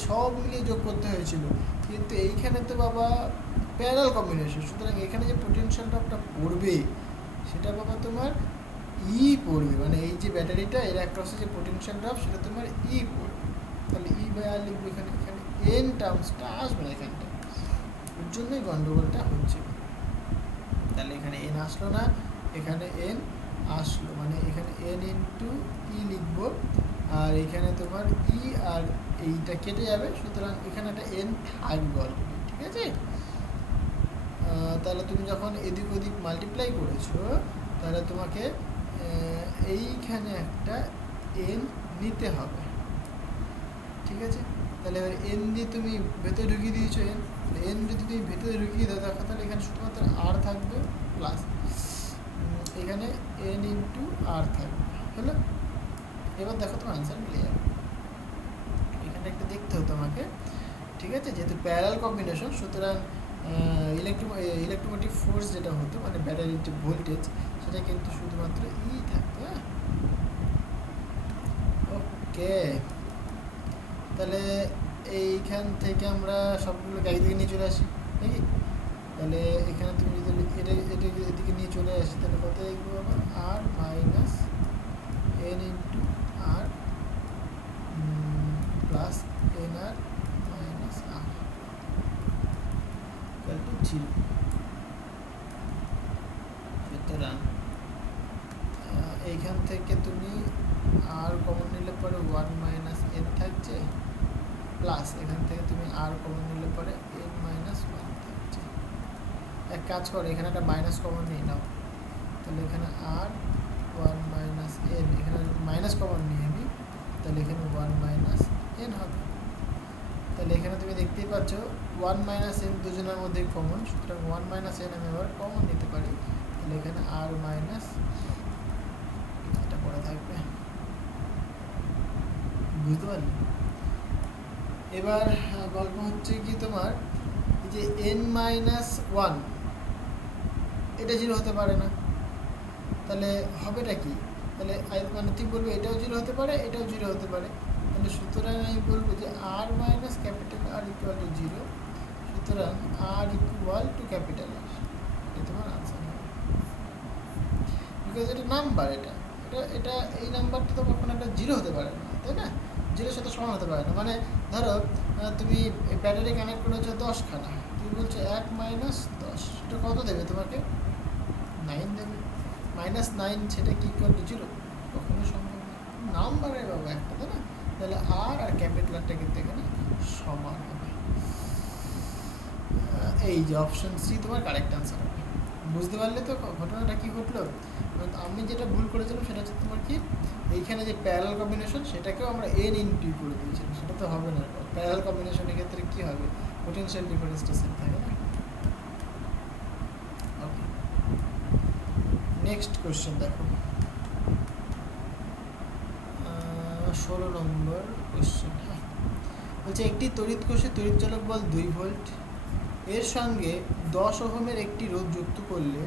সব মিলিয়ে যোগ করতে হয়েছিল। কিন্তু এইখানে তো বাবা প্যারালাল কম্বিনেশন, সুতরাং এখানে যে পোটেনশিয়াল ড্রপটা পড়বে সেটা বাবা তোমার ই পড়বে, মানে এই যে ব্যাটারিটা এর অ্যাক্রসে যে পোটেনশিয়াল ড্রপ সেটা তোমার ই পড়বে। তাহলে ই বাই আর লিখবে এখানে, এখানে এন টার্মসটা আসবে না এখানটা, ওর জন্যই গন্ডগোলটা হচ্ছে। তাহলে এখানে এন আসলো না, এখানে এন আসলো, মানে এখানে এন ইন্টু ই লিখবো, আর এখানে তোমার ই আর এইটা কেটে যাবে, সুতরাং এখানে একটা এন থাকবে অলরেডি। ঠিক আছে, তাহলে তুমি যখন এদিক ওদিক মাল্টিপ্লাই করেছো, তাহলে তোমাকে এইখানে একটা এন নিতে হবে। ঠিক আছে, তাহলে এবার এন দিয়ে তুমি ভেতরে ঢুকিয়ে দিয়েছো এন, এন যদি তুমি ভেতরে ঢুকিয়ে দাও দেখো, তাহলে এখানে শুধুমাত্র আর থাকবে প্লাস এখানে এন ইন্টু আর থাকবে, হলো। এবার দেখো তোমার আনসার মিলে যাবে। এটা একটু দেখতে হতো আমাকে, ঠিক আছে, যেহেতু প্যারালাল কম্বিনেশন, সুতরাং ইলেকট্রোমোটিভ ফোর্স যেটা হতো মানে ব্যাটারির যে ভোল্টেজ সেটা কিন্তু শুধুমাত্র ই থাকতো। হ্যাঁ, ওকে, তাহলে এইখান থেকে আমরা সবগুলো গাড়ি থেকে নিয়ে চলে আসি নাকি? তাহলে এখানে তুমি যদি এদিকে নিয়ে চলে আসি তাহলে কত লিখবো আবার, R minus N into R plus N R minus R equal to 0। সুতরাং এইখান থেকে তুমি আর কমন নিলে পরে 1 মাইনাস এন থাকছে, প্লাস এখান থেকে তুমি আর কমন নিলে পরে এন মাইনাস 1 থাকছে। এক কাজ করো, এখানে একটা মাইনাস কমন নিয়ে নাও, তাহলে এখানে আর 1 মাইনাস এন, এখানে মাইনাস কমন নিয়ে আমি, তাহলে এখানে 1 মাইনাস এন হবে। তাহলে এখানে তুমি দেখতেই পাচ্ছ 1 মাইনাস এন দুজনের মধ্যে কমন, সুতরাং 1 মাইনাস এন আমি আবার কমন নিতে পারি, তাহলে এখানে আর মাইনাস এটা পড়ে থাকবে। বুঝতে পারলি? এবার গল্প হচ্ছে কি তোমার, এই যে এন মাইনাস 1 এটা 0 হতে পারে না, তাহলে হবেটা কি? তাহলে মানে তুই বলবো এটাও 0 হতে পারে, এটাও 0 হতে পারে, তাহলে সুতরাং আমি বলবো যে R minus capital R equal to 0, সুতরাং R equal to capital R, এটা তোমার আনসার হবে। বিকজ এটা নাম্বার, এটা এটা এটা এই নাম্বারটা তো কখনো একটা 0 হতে পারে না, তাই না? 0-এর সাথে সমান হতে পারে না। মানে ধরো তুমি ব্যাটারি কানেক্ট করেছো 10খানা, তুমি বলছো 1 মাইনাস 10, এটা কত দেবে তোমাকে? 9 দেবে। মাইনাস 9 সেটা কি ইকুয়াল টু 0? কখনো সম্ভব না, নাম্বারের বাবা একটা, তাই না? তাহলে আর ক্যাপিটাল আরটা কিন্তু এখানে সমান হবে। এই যে অপশন সি তোমার কারেক্ট আনসার হবে। বুঝতে পারলে তো ঘটনাটা কী ঘটলো? আমি যেটা ভুল করেছিলাম সেটা হচ্ছে তোমার কি, এইখানে যে প্যারালাল কম্বিনেশন সেটাকেও আমরা এন ইনটু করে দিয়েছিলাম, সেটা তো হবে না। প্যারালাল কম্বিনেশনের ক্ষেত্রে কী হবে, পোটেনশিয়াল ডিফারেন্সটা সেম থাকে না। ওকে, নেক্সট কোশ্চেন দেখো, 16 নম্বর কোশ্চেন। হ্যাঁ, বলছে একটি তড়িৎ কোষে তড়িৎচালক বল 2 ভোল্ট, এর সঙ্গে 10 ওহমের একটি রোধ যুক্ত করলে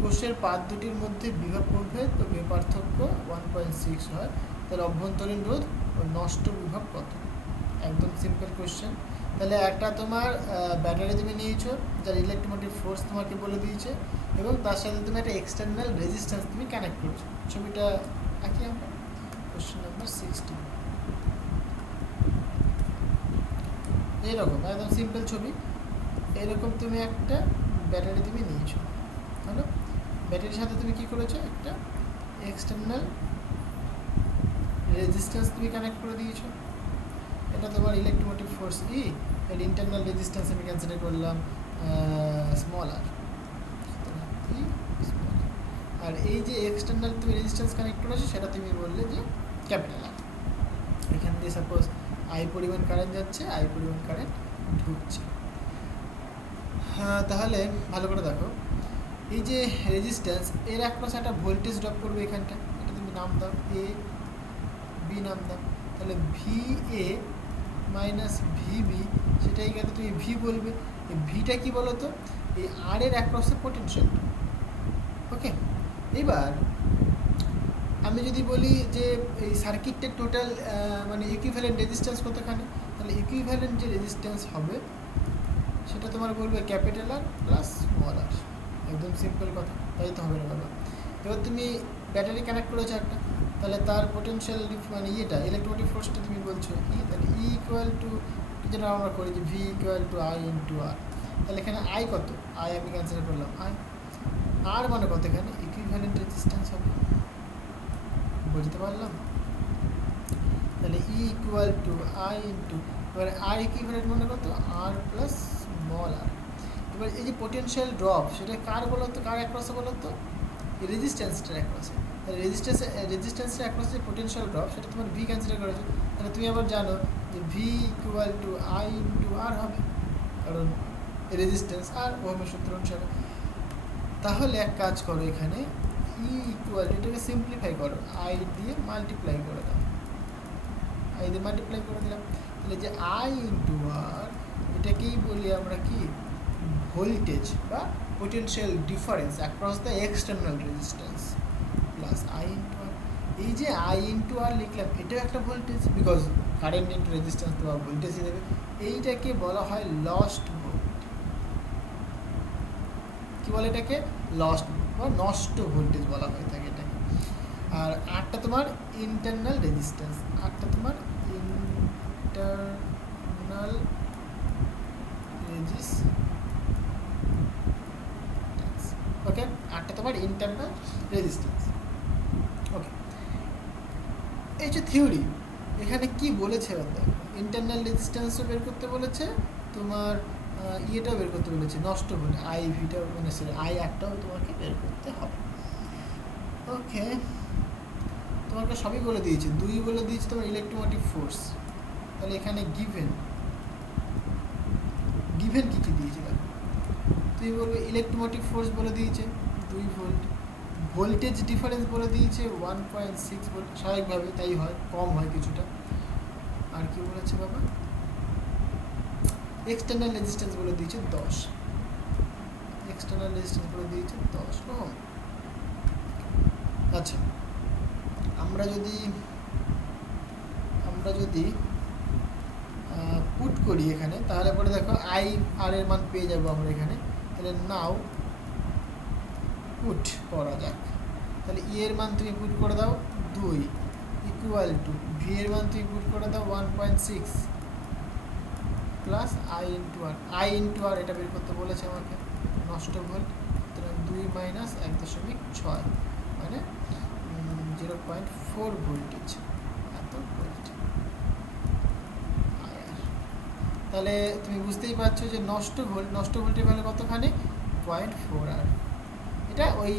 কোষের পাত দুটির মধ্যে বিভব প্রভেদ ও বিভব পার্থক্য 1.6 হয়, তার অভ্যন্তরীণ রোধ ও নষ্ট বিভব কত? একদম সিম্পল কোশ্চেন। তাহলে একটা তোমার ব্যাটারি তুমি নিয়েছো, যার ইলেকট্রোমোটিভ ফোর্স তোমাকে বলে দিয়েছে, এবং তার সাথে তুমি একটা এক্সটার্নাল রেজিস্ট্যান্স তুমি কানেক্ট করছো। ছবিটা আঁকি আমরা, কোশ্চেন নাম্বার 16। এরকম একদম সিম্পল ছবি, এরকম তুমি একটা ব্যাটারি তুমি নিয়েছো, হলো? ব্যাটারির সাথে তুমি কী করেছো, একটা এক্সটার্নাল রেজিস্ট্যান্স তুমি কানেক্ট করে দিয়েছো, এটা তোমার ইলেকট্রোমোটিভ ফোর্স ই, এর ইন্টারনাল রেজিস্ট্যান্স আমি কনসিডার করলাম স্মল আর, ই স্মল। আর এই যে এক্সটার্নাল তুমি রেজিস্ট্যান্স কানেক্ট করেছো সেটা তুমি বললে যে ক্যাপিটাল আর। এখান দিয়ে সাপোজ আই পরিমাণ কারেন্ট যাচ্ছে, আই পরিমাণ কারেন্ট ঢুকছে। হ্যাঁ, তাহলে ভালো করে দেখো, এই যে রেজিস্ট্যান্স এর একপাশে একটা ভোল্টেজ ড্রপ করবে এখানটা, এটা তুমি নাম দাও এ বি নাম দাও, তাহলে ভি এ মাইনাস ভিবি, সেটা এখানে তুমি ভি বলবে। এই ভিটা কী বলো তো, এই আর এর অ্যাক্রসে পোটেনশিয়াল। ওকে, এবার আমি যদি বলি যে এই সার্কিটের টোটাল মানে ইকুইভ্যালেন্ট রেজিস্ট্যান্স কতখানি, তাহলে ইকুইভ্যালেন্ট যে রেজিস্ট্যান্স হবে সেটা তোমার বলবে ক্যাপিটাল আর প্লাস স্মল আর। একদম সিম্পল কথা, তাই তো হবে না বাবা। এবার তুমি ব্যাটারি কানেক্ট করেছো একটা, তাহলে তার পোটেনশিয়াল মানে ইয়েটা ইলেকট্রোমোটিভ ফোর্সটা তুমি বলছো ই, তাহলে ই ইকুয়াল টু যেটা আমরা করি যে V equal to I into R. তাহলে এখানে আই কত, আই আমি কনসিডার করলাম আই, আর মানে কত, এখানে ইকুইভ্যালেন্ট রেজিস্ট্যান্স হবে। বুঝতে পারলাম? তাহলে ই ইকুয়াল টু আই ইন্টু, এবার আর ইকুইভ্যালেন্ট মানে কত, আর প্লাস স্মল আর। এবার এই যে পোটেনশিয়াল ড্রপ সেটা কার বলো তো, কার অ্যাক্রসে বলো তো, এই রেজিস্ট্যান্সটার অ্যাক্রসে। তাহলে রেজিস্ট্যান্সের অ্যাক্রসে যে পোটেনশিয়াল ড্রপ সেটা তোমার ভি কনসিডার করেছো, তাহলে তুমি আবার জানো যে V equal to I into R হবে, কারণ রেজিস্ট্যান্স আর ওহমের সূত্র অনুসারে। তাহলে এক কাজ করো, এখানে ই ইকুয়াল টু, এটাকে সিম্পলিফাই করো, আই দিয়ে মাল্টিপ্লাই করে দাও, আই দিয়ে মাল্টিপ্লাই করে দিলাম, তাহলে যে আই ইন্টু আর, এটাকেই বলি আমরা কি ভোল্টেজ বা potential difference across the external resistance plus I into R. এই যে আই ইন্টু আর লিখলাম, এটাও একটা voltage, because current into resistance তো ভোল্টেজই দেবে। এইটাকে বলা হয় লস্ট ভোল্ট। কি বলে এটাকে? লস্ট বা নষ্ট ভোল্টেজ বলা হয়ে থাকে এটাকে। আর আরটা তোমার ইন্টারনাল রেজিস্ট্যান্স, আরটা তোমার ইন্টারনাল রেজিস্ট্যান্স। ওকে, আরটা তোমার ইন্টারনাল রেজিস্ট্যান্স। ওকে, এই যে থিওরি, এখানে কি বলেছে দেখো, ইন্টারনাল রেজিস্ট্যান্সও বের করতে বলেছে, তোমার ইয়েটাও বের করতে বলেছে, নষ্ট ভোল্ট আই ভিটাও, মানে সরি আই আরটাও তোমাকে বের করতে হবে। ওকে, তোমাকে সবই বলে দিয়েছে, দুই বলে দিয়েছে তোমার ইলেকট্রোমোটিভ ফোর্স। তাহলে এখানে গিভেন গিভেন কী কী দিয়েছে দেখো, তুমি বলবে ইলেকট্রোমোটিভ ফোর্স বলে দিয়েছে 2 ভোল্ট, ভোল্টেজ ডিফারেন্স বলে দিয়েছে 1.6 ভোল্ট, স্বাভাবিকভাবে তাই হয়, কম হয় কিছুটা। আর কি বলেছে বাবা, এক্সটার্নাল রেজিস্ট্যান্স বলে দিয়েছে 10, এক্সটার্নাল রেজিস্ট্যান্স বলে দিয়েছে 10 ওহম। আচ্ছা, আমরা যদি পুট করি এখানে, তাহলে পরে দেখো আই আর এর মান পেয়ে যাবো আমরা এখানে। তাহলে নাও পুট করা যাক। তাহলে ই এর মান তুমি পুট করে দাও 2 ইকুয়াল টু ভি এর মান তুমি পুট করে দাও 1.6 plus I into R. I into R এটা বের করতে বলেছে আমাকে, নষ্ট ভোল্ট। সুতরাং 2 মাইনাস 1.6 মানে 0.4 ভোল্টেজ, এত ভোল্ট। তাহলে তুমি বুঝতেই পারছো যে নষ্ট ভোল্টের ভ্যালু কতখানি, 0.4 আর। এটা ওই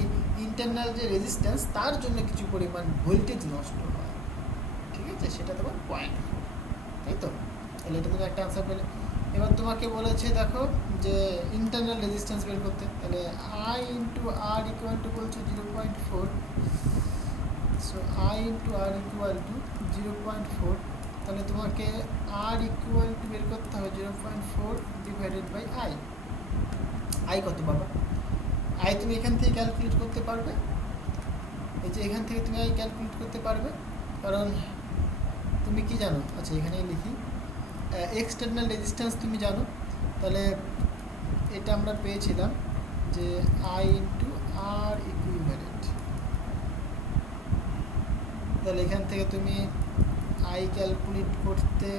ইন্টারনাল যে রেজিস্ট্যান্স তার জন্য কিছু পরিমাণ ভোল্টেজ নষ্ট হয়, ঠিক আছে, সেটা তোমার 0.4, তাই তো। তাহলে এটা তুমি একটা আনসার পেলে। এবার তোমাকে বলেছে দেখো যে ইন্টারনাল রেজিস্ট্যান্স বের করতে, তাহলে I into R equal to বলছে 0.4, so I into R equal to 0.4। তাহলে তোমাকে আর ইকুয়াল টু বের করতে হবে 0.4 ডিভাইডেড বাই আই। আই কত বাবা? আই তুমি এখান থেকে ক্যালকুলেট করতে পারবে, এই যে এখান থেকে তুমি আই ক্যালকুলেট করতে পারবে, কারণ তুমি কি জানো, আচ্ছা এখানেই লিখি, এক্সটার্নাল রেজিস্ট্যান্স তুমি জানো। তাহলে এটা আমরা পেয়েছিলাম যে আই ইন্টু আর ইকুইভ্যালেন্ট। তাহলে এখান থেকে তুমি আই ক্যালকুলেট করতে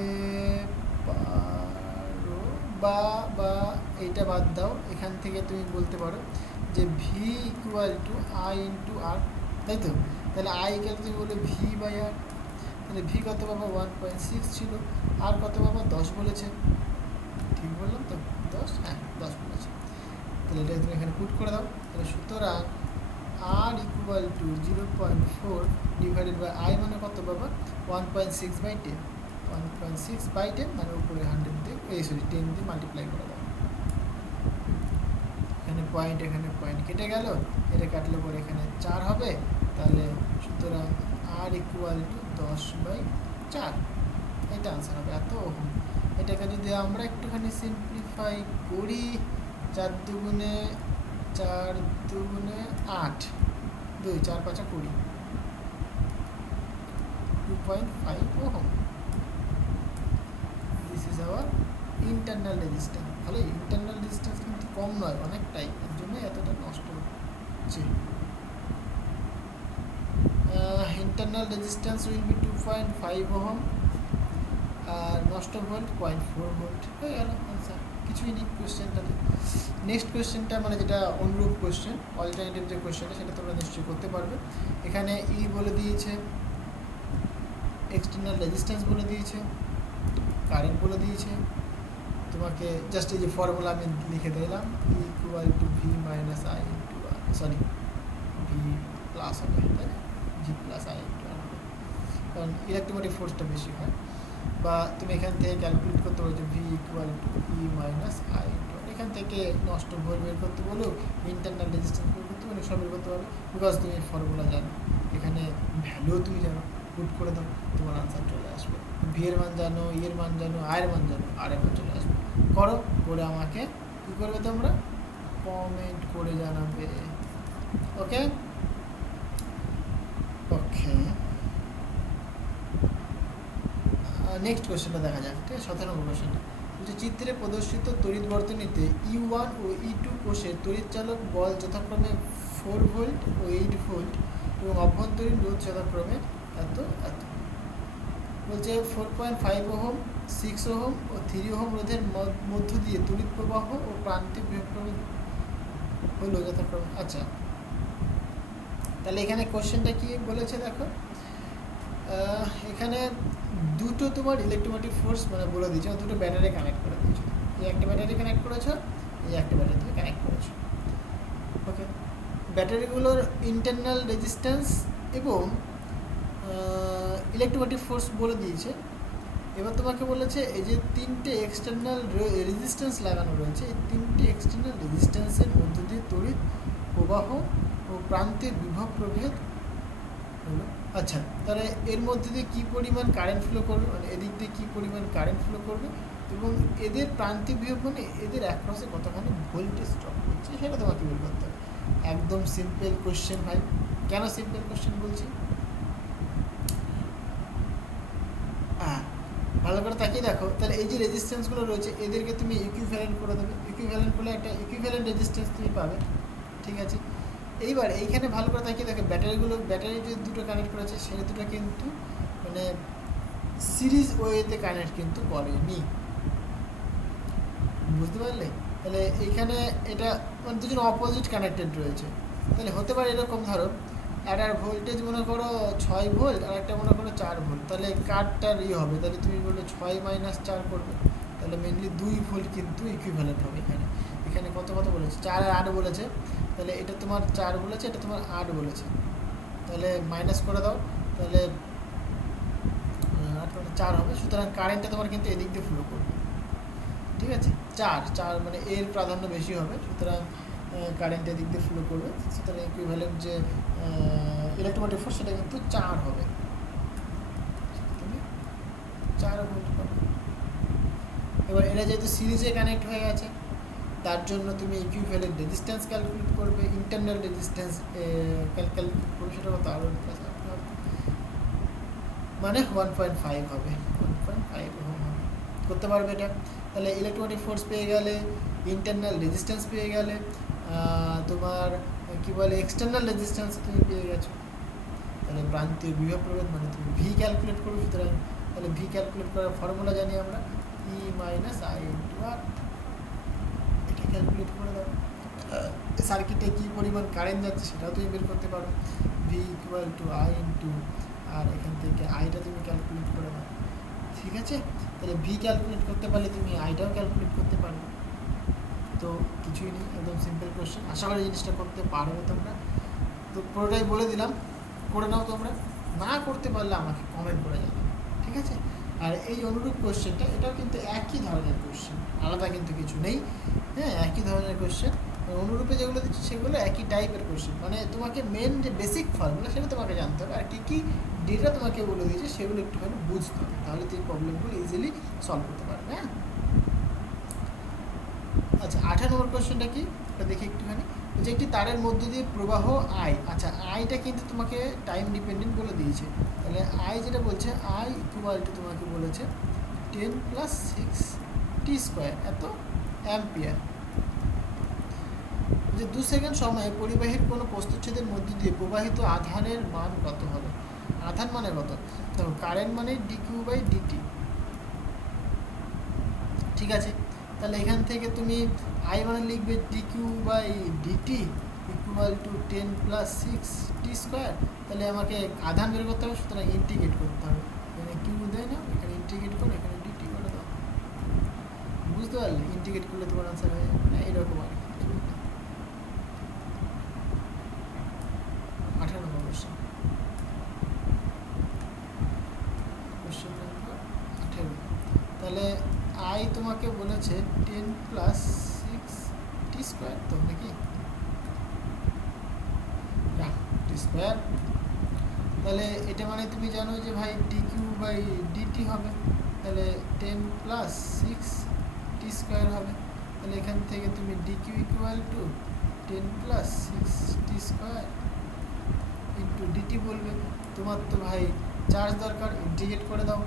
পারো, বা এইটা বাদ দাও, এখান থেকে তুমি বলতে পারো যে V equal to I into R, তাই তো। তাহলে আই ইকুয়াল তুমি বলে ভি বাই আর। তাহলে ভি কত বাবা 1.6 ছিল, আর কত বাবা 10 বলেছে, ঠিক বললাম তো 10, হ্যাঁ 10 বলেছে। তাহলে এটা তুমি এখানে পুট করে দাও। তাহলে সুতরাং R equal to 0.4 divided by I মানে কত বাবা 1.6 বাই 10, 1.6 বাই 10 মানে উপরে 100 দিয়ে 10 দিয়ে মাল্টিপ্লাই করে দাও। এখানে পয়েন্ট কেটে গেল, এটা কাটলে পরে এখানে 4 হবে। তাহলে সুতরাং আর ইকুয়াল টু 10/4, এটা আনসার হবে এত ওহম। এটাকে যদি আমরা একটুখানি সিম্পলিফাই করি, 4 দুগুণে 8, 2 4 5 20, 2.5 ohm. This is our internal resistance. তাহলে ইন্টারনাল রেজিস্ট্যান্স কিন্তু কম নয়, অনেকটাই, এর জন্যই এতটা নষ্ট হচ্ছে। Internal resistance will be 2.5 ohm, আর নষ্ট ভোল্ট 0.4 ভোল্ট। হয়ে গেল আনসার, কিছুই নেই কোয়েশ্চেনটাতে। নেক্সট কোয়েশ্চেনটা মানে যেটা অনুরূপ কোয়েশ্চেন, অল্টারনেটিভ যে কোয়েশ্চেনটা, সেটা তোমরা নিশ্চয়ই করতে পারবে। এখানে ই বলে দিয়েছে, এক্সটার্নাল রেজিস্ট্যান্স বলে দিয়েছে, কারেন্ট বলে দিয়েছে। তোমাকে জাস্ট এই যে ফর্মুলা আমি লিখে দিলাম, E equal to V minus I into R, sorry V plus হবে, তাই না, V plus I into R হবে, কারণ ইলেকট্রোমোটিভ ফোর্সটা বেশি হয়। বা তুমি এখান থেকে ক্যালকুলেট করতে পারো যে V equal to E minus I into R. এখান থেকে নষ্ট ভোল্ট বের করতে বলো, ইন্টারনাল রেজিস্ট্যান্স বের করতে বলো, সব বের করতে পারবে, বিকজ তুমি ফর্মুলা জানো, এখানে ভ্যালুও তুমি জানো। পুট করে দাও, তোমার আনসার চলে আসবে। ভি এর মান জানো, ই এর মান জানো, আই এর মান জানো, আর এর মান চলে আসবে। করো, করে আমাকে কী করবে তোমরা, কমেন্ট করে জানাবে। ওকে ওকে, নেক্সট কোশ্চেনটা দেখা যাক। ঠিক আছে, 17 নম্বর কোশ্চেনটা বলছে চিত্রে প্রদর্শিত তড়িৎ বর্তনীতে E1 ও E2 কোষের তড়িৎ চালক বল যথাক্রমে 4 ভোল্ট ও 8 ভোল্ট এবং অভ্যন্তরীণ রোধ যথাক্রমে এত এত। বলছে 4.5 ওহম, 6 ওহম ও 3 ওহম রোধের মধ্য দিয়ে তড়িৎ প্রবাহ ও প্রান্তিক বিভব প্রবাহ হলো যথাক্রমে। আচ্ছা, তাহলে এখানে কোশ্চেনটা কি বলেছে দেখো, এখানে দুটো তোমার ইলেকট্রোমোটিভ ফোর্স মানে বলে দিয়েছো, দুটো ব্যাটারি কানেক্ট করে দিয়েছো। এই একটা ব্যাটারি কানেক্ট করেছো, এই একটা ব্যাটারি তুমি কানেক্ট করেছো। ওকে, ব্যাটারিগুলোর ইন্টারনাল রেজিস্ট্যান্স এবং ইলেকট্রোমোটিভ ফোর্স বলে দিয়েছে। এবার তোমাকে বলেছে এই যে তিনটে এক্সটার্নাল রেজিস্ট্যান্স লাগানো রয়েছে, এই তিনটে এক্সটার্নাল রেজিস্ট্যান্সের মধ্য দিয়ে তড়িৎ প্রবাহ ও প্রান্তের বিভব প্রভেদ হলো। আচ্ছা, তাহলে এর মধ্যে দিয়ে কী পরিমাণ কারেন্ট ফ্লো করবে, মানে এদিক দিয়ে কী পরিমাণ কারেন্ট ফ্লো করবে এবং এদের প্রান্তিক বিভব মানে এদের অ্যাক্রসে কতখানি ভোল্টেজ ড্রপ হচ্ছে সেটা তোমাকে বের করতে হবে। একদম সিম্পল কোশ্চেন ভাই। কেন সিম্পল কোশ্চেন বলছি, ভালো করে তাকিয়ে দেখো। তাহলে এই যে রেজিস্ট্যান্সগুলো রয়েছে এদেরকে তুমি ইকুইভ্যালেন্ট করে দেবে, ইকুইভ্যালেন্ট করলে একটা ইকুইভ্যালেন্ট রেজিস্ট্যান্স তুমি পাবে। ঠিক আছে, এইবার এইখানে ভালো করে তাকিয়ে দেখো, ব্যাটারি যে দুটো কানেক্ট করেছে সেই দুটো কিন্তু মানে সিরিজ ওয়েতে কানেক্ট কিন্তু করেনি, বুঝতে পারলে? তাহলে এইখানে এটা মানে দুজন অপোজিট কানেক্টেড রয়েছে। তাহলে হতে পারে এরকম, ধরো একটার ভোল্টেজ মনে করো 6 ভোল্ট আর একটা মনে করো 4 ভোল্ট, তাহলে কারটার হবে, তাহলে তুমি বললে 6 - 4 করবে, তাহলে মেনলি 2 ভোল্ট কিন্তু ইকুইভ্যালেন্ট হবে এখানে। এখানে কত বলেছে, 4 আর 8 বলেছে, তাহলে এটা তোমার 4 বলেছে, এটা তোমার 8 বলেছে, তাহলে মাইনাস করে দাও, তাহলে 8 মানে 4 হবে। সুতরাং কারেন্টটা তোমার কিন্তু এদিক দিয়ে ফ্লো করবে। ঠিক আছে, 4 মানে এর প্রাধান্য বেশি হবে, সুতরাং কারেন্ট এদিক দিয়ে ফ্লো করবে। সুতরাং ইকুইভ্যালেন্ট যে ইলেকট্রোমোটিভ ফোর্স সেটা কিন্তু 4 হবে, তুমি 4 ভোল্ট পাবে। এবার এরা যেহেতু সিরিজে কানেক্ট হয়ে গেছে তার জন্য তুমি ইকুইভ্যালেন্ট রেজিস্ট্যান্স ক্যালকুলেট করবে, ইন্টারনাল রেজিস্ট্যান্স ক্যালকুলেট করবে, সেটা কত আর মানে 1.5 হবে, 1.5 ওহম হবে, করতে পারবে এটা। তাহলে ইলেকট্রোমোটিভ ফোর্স পেয়ে গেলে, ইন্টারনাল রেজিস্ট্যান্স পেয়ে গেলে, তোমার কী বলে এক্সটার্নাল রেজিস্ট্যান্স তুমি পেয়ে গেছো। তাহলে প্রান্তীয় বিভব প্রভেদ মানে তুমি ভি ক্যালকুলেট করবে। সুতরাং তাহলে ভি ক্যালকুলেট করার ফর্মুলা জানি আমরা, ই মাইনাস আই ইন্টু আর, এটা ক্যালকুলেট করে দাও। সার্কিটে কী পরিমাণ কারেন্ট যাচ্ছে সেটাও তুমি বের করতে পারো, V equal to I into R, এখান থেকে আইটা তুমি ক্যালকুলেট করে দাও। ঠিক আছে, তাহলে ভি ক্যালকুলেট করতে পারলে তুমি আইটাও ক্যালকুলেট করতে পারবে। তো কিছুই নেই, একদম সিম্পল কোশ্চেন। আশা করি জিনিসটা করতে পারবে তোমরা। তো পুরোটাই বলে দিলাম, করে নাও তোমরা। না করতে পারলে আমাকে কমেন্ট করে জানাবে। ঠিক আছে, আর এই অনুরূপ কোশ্চেনটা এটাও কিন্তু একই ধরনের কোশ্চেন, আলাদা কিন্তু কিছু নেই। হ্যাঁ, একই ধরনের কোশ্চেন, অনুরূপে যেগুলো দিচ্ছে সেগুলো একই টাইপের কোশ্চেন। মানে তোমাকে মেন যে বেসিক ফর্মুলা সেটা তোমাকে জানতে হবে, আর কী কী ডেটা তোমাকে বলে দিয়েছে সেগুলো একটুখানি বুঝতে হবে, তাহলে তুমি প্রবলেমগুলো ইজিলি সলভ করতে পারবে। হ্যাঁ, আচ্ছা 18 নম্বর কোশ্চেনটা কি এটা দেখি একটুখানি। যে একটি তারের মধ্য দিয়ে প্রবাহ আই, আচ্ছা আইটা কিন্তু তোমাকে টাইম ডিপেন্ডেন্ট বলে দিয়েছে। তাহলে আই যেটা বলছে, আই ইকুয়াল টু তোমাকে বলেছে 10 + 6t² এত অ্যাম্পিয়ার। যে 2 সেকেন্ড সময়ে পরিবাহীর কোনো প্রস্তুচ্ছেদের মধ্য দিয়ে প্রবাহিত আধানের মান কত হবে। আধান মানে কত, দেখো কারেন্ট মানে dq/dt। ঠিক আছে, তাহলে এখান থেকে তুমি আই মানে লিখবে dq/dt ইকুয়াল টু 10 + 6t²। তাহলে আমাকে আধান বের করতে হবে, সুতরাং ইন্টিগ্রেট করতে হবে। এখানে কিউ দেয় না, এখানে ইন্টিগ্রেট করে এখানে ডিটি করে দাও। বুঝতে পারলে, ইন্টিগ্রেট করলে তোমার আনসার হয়ে যাবে না, এরকম আর কি। 18 নম্বর কোশ্চেন, কোশ্চেন নাম্বার 18। তাহলে আই তোমাকে বলেছে 10 + 6t² তো নাকি, t²। তাহলে এটা মানে তুমি জানো যে ভাই ডি কিউ বাই ডিটি হবে, তাহলে 10 প্লাস 6 টি স্কোয়ার হবে। তাহলে এখান থেকে তুমি D Q equal to 10 plus 6 T square into DT বলবে। তোমার তো ভাই চার্জ দরকার, ইন্টিগ্রেট করে দাও।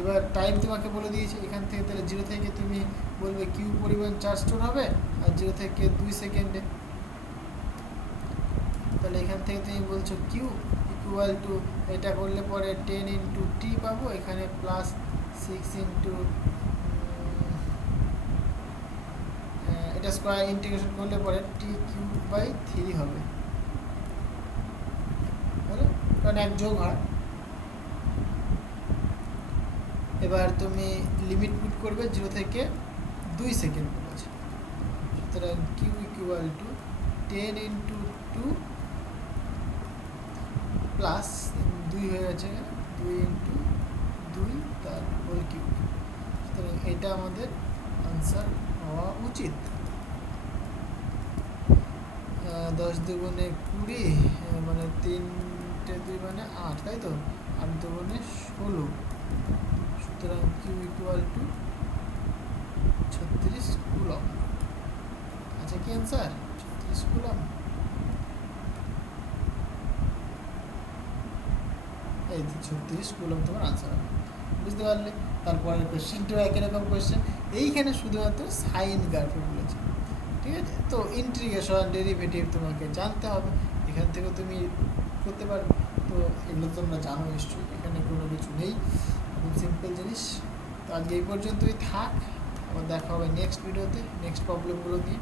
এবার টাইম তোমাকে বলে দিয়েছে এখান থেকে, তাহলে 0 থেকে তুমি বলবে কিউ পরিমাণ চার্জ স্টোর হবে, আর 0 থেকে 2 সেকেন্ডে। তাহলে এখান থেকে তুমি বলছো কিউ ইকুয়াল টু, এটা করলে পরে 10 ইন্টু টি পাবো, এখানে প্লাস 6 ইন্টু এটা স্কোয়ার ইন্টিগ্রেশন করলে পরে টি কিউব বাই 3 হবে, কারণ এক যোগ হয়। এবার তুমি লিমিট পুট করবে 0 থেকে 2 সেকেন্ড বলেছে, সুতরাং Q equal to 10 into 2 plus 2 হয়ে গেছে, 2 ইন্টু 2 তার হোল কিউব। সুতরাং এটা আমাদের আনসার হওয়া উচিত। 10 দুগুণে 20, মানে 3টে 2 মানে 8, তাই তো, 8 দুগুণে 16। সুতরাং কিউ ইকুয়াল টু 36 কুলম। আচ্ছা কি অ্যান্সার? 36 কুলম। এই 36 কুলম তোমার আনসার হবে, বুঝতে পারলে? তারপরে কোয়েশ্চেনটাও একই রকম কোয়েশ্চেন, এইখানে শুধুমাত্র সাইন গ্রাফে বলেছে, ঠিক আছে? তো ইন্টিগ্রেশন ডেরিভেটিভ তোমাকে জানতে হবে, এখান থেকে তুমি করতে পারবে। তো এগুলো তোমরা জানো নিশ্চয়ই, এখানে কোনো কিছু নেই, খুব সিম্পল জিনিস। তো আজকে এই পর্যন্তই থাক, আবার দেখা হবে নেক্সট ভিডিওতে নেক্সট প্রবলেমগুলো নিয়ে।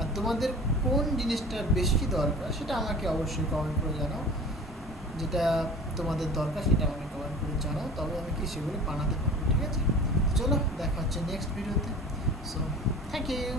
আর তোমাদের কোন জিনিসটা বেশি দরকার সেটা আমাকে অবশ্যই কমেন্ট করে জানাও, যেটা তোমাদের দরকার সেটা আমাকে কমেন্ট করে জানাও, তবে আমি কি সেগুলো বানাতে পারবো, ঠিক আছে? চলো দেখা হচ্ছে নেক্সট ভিডিওতে। So thank you.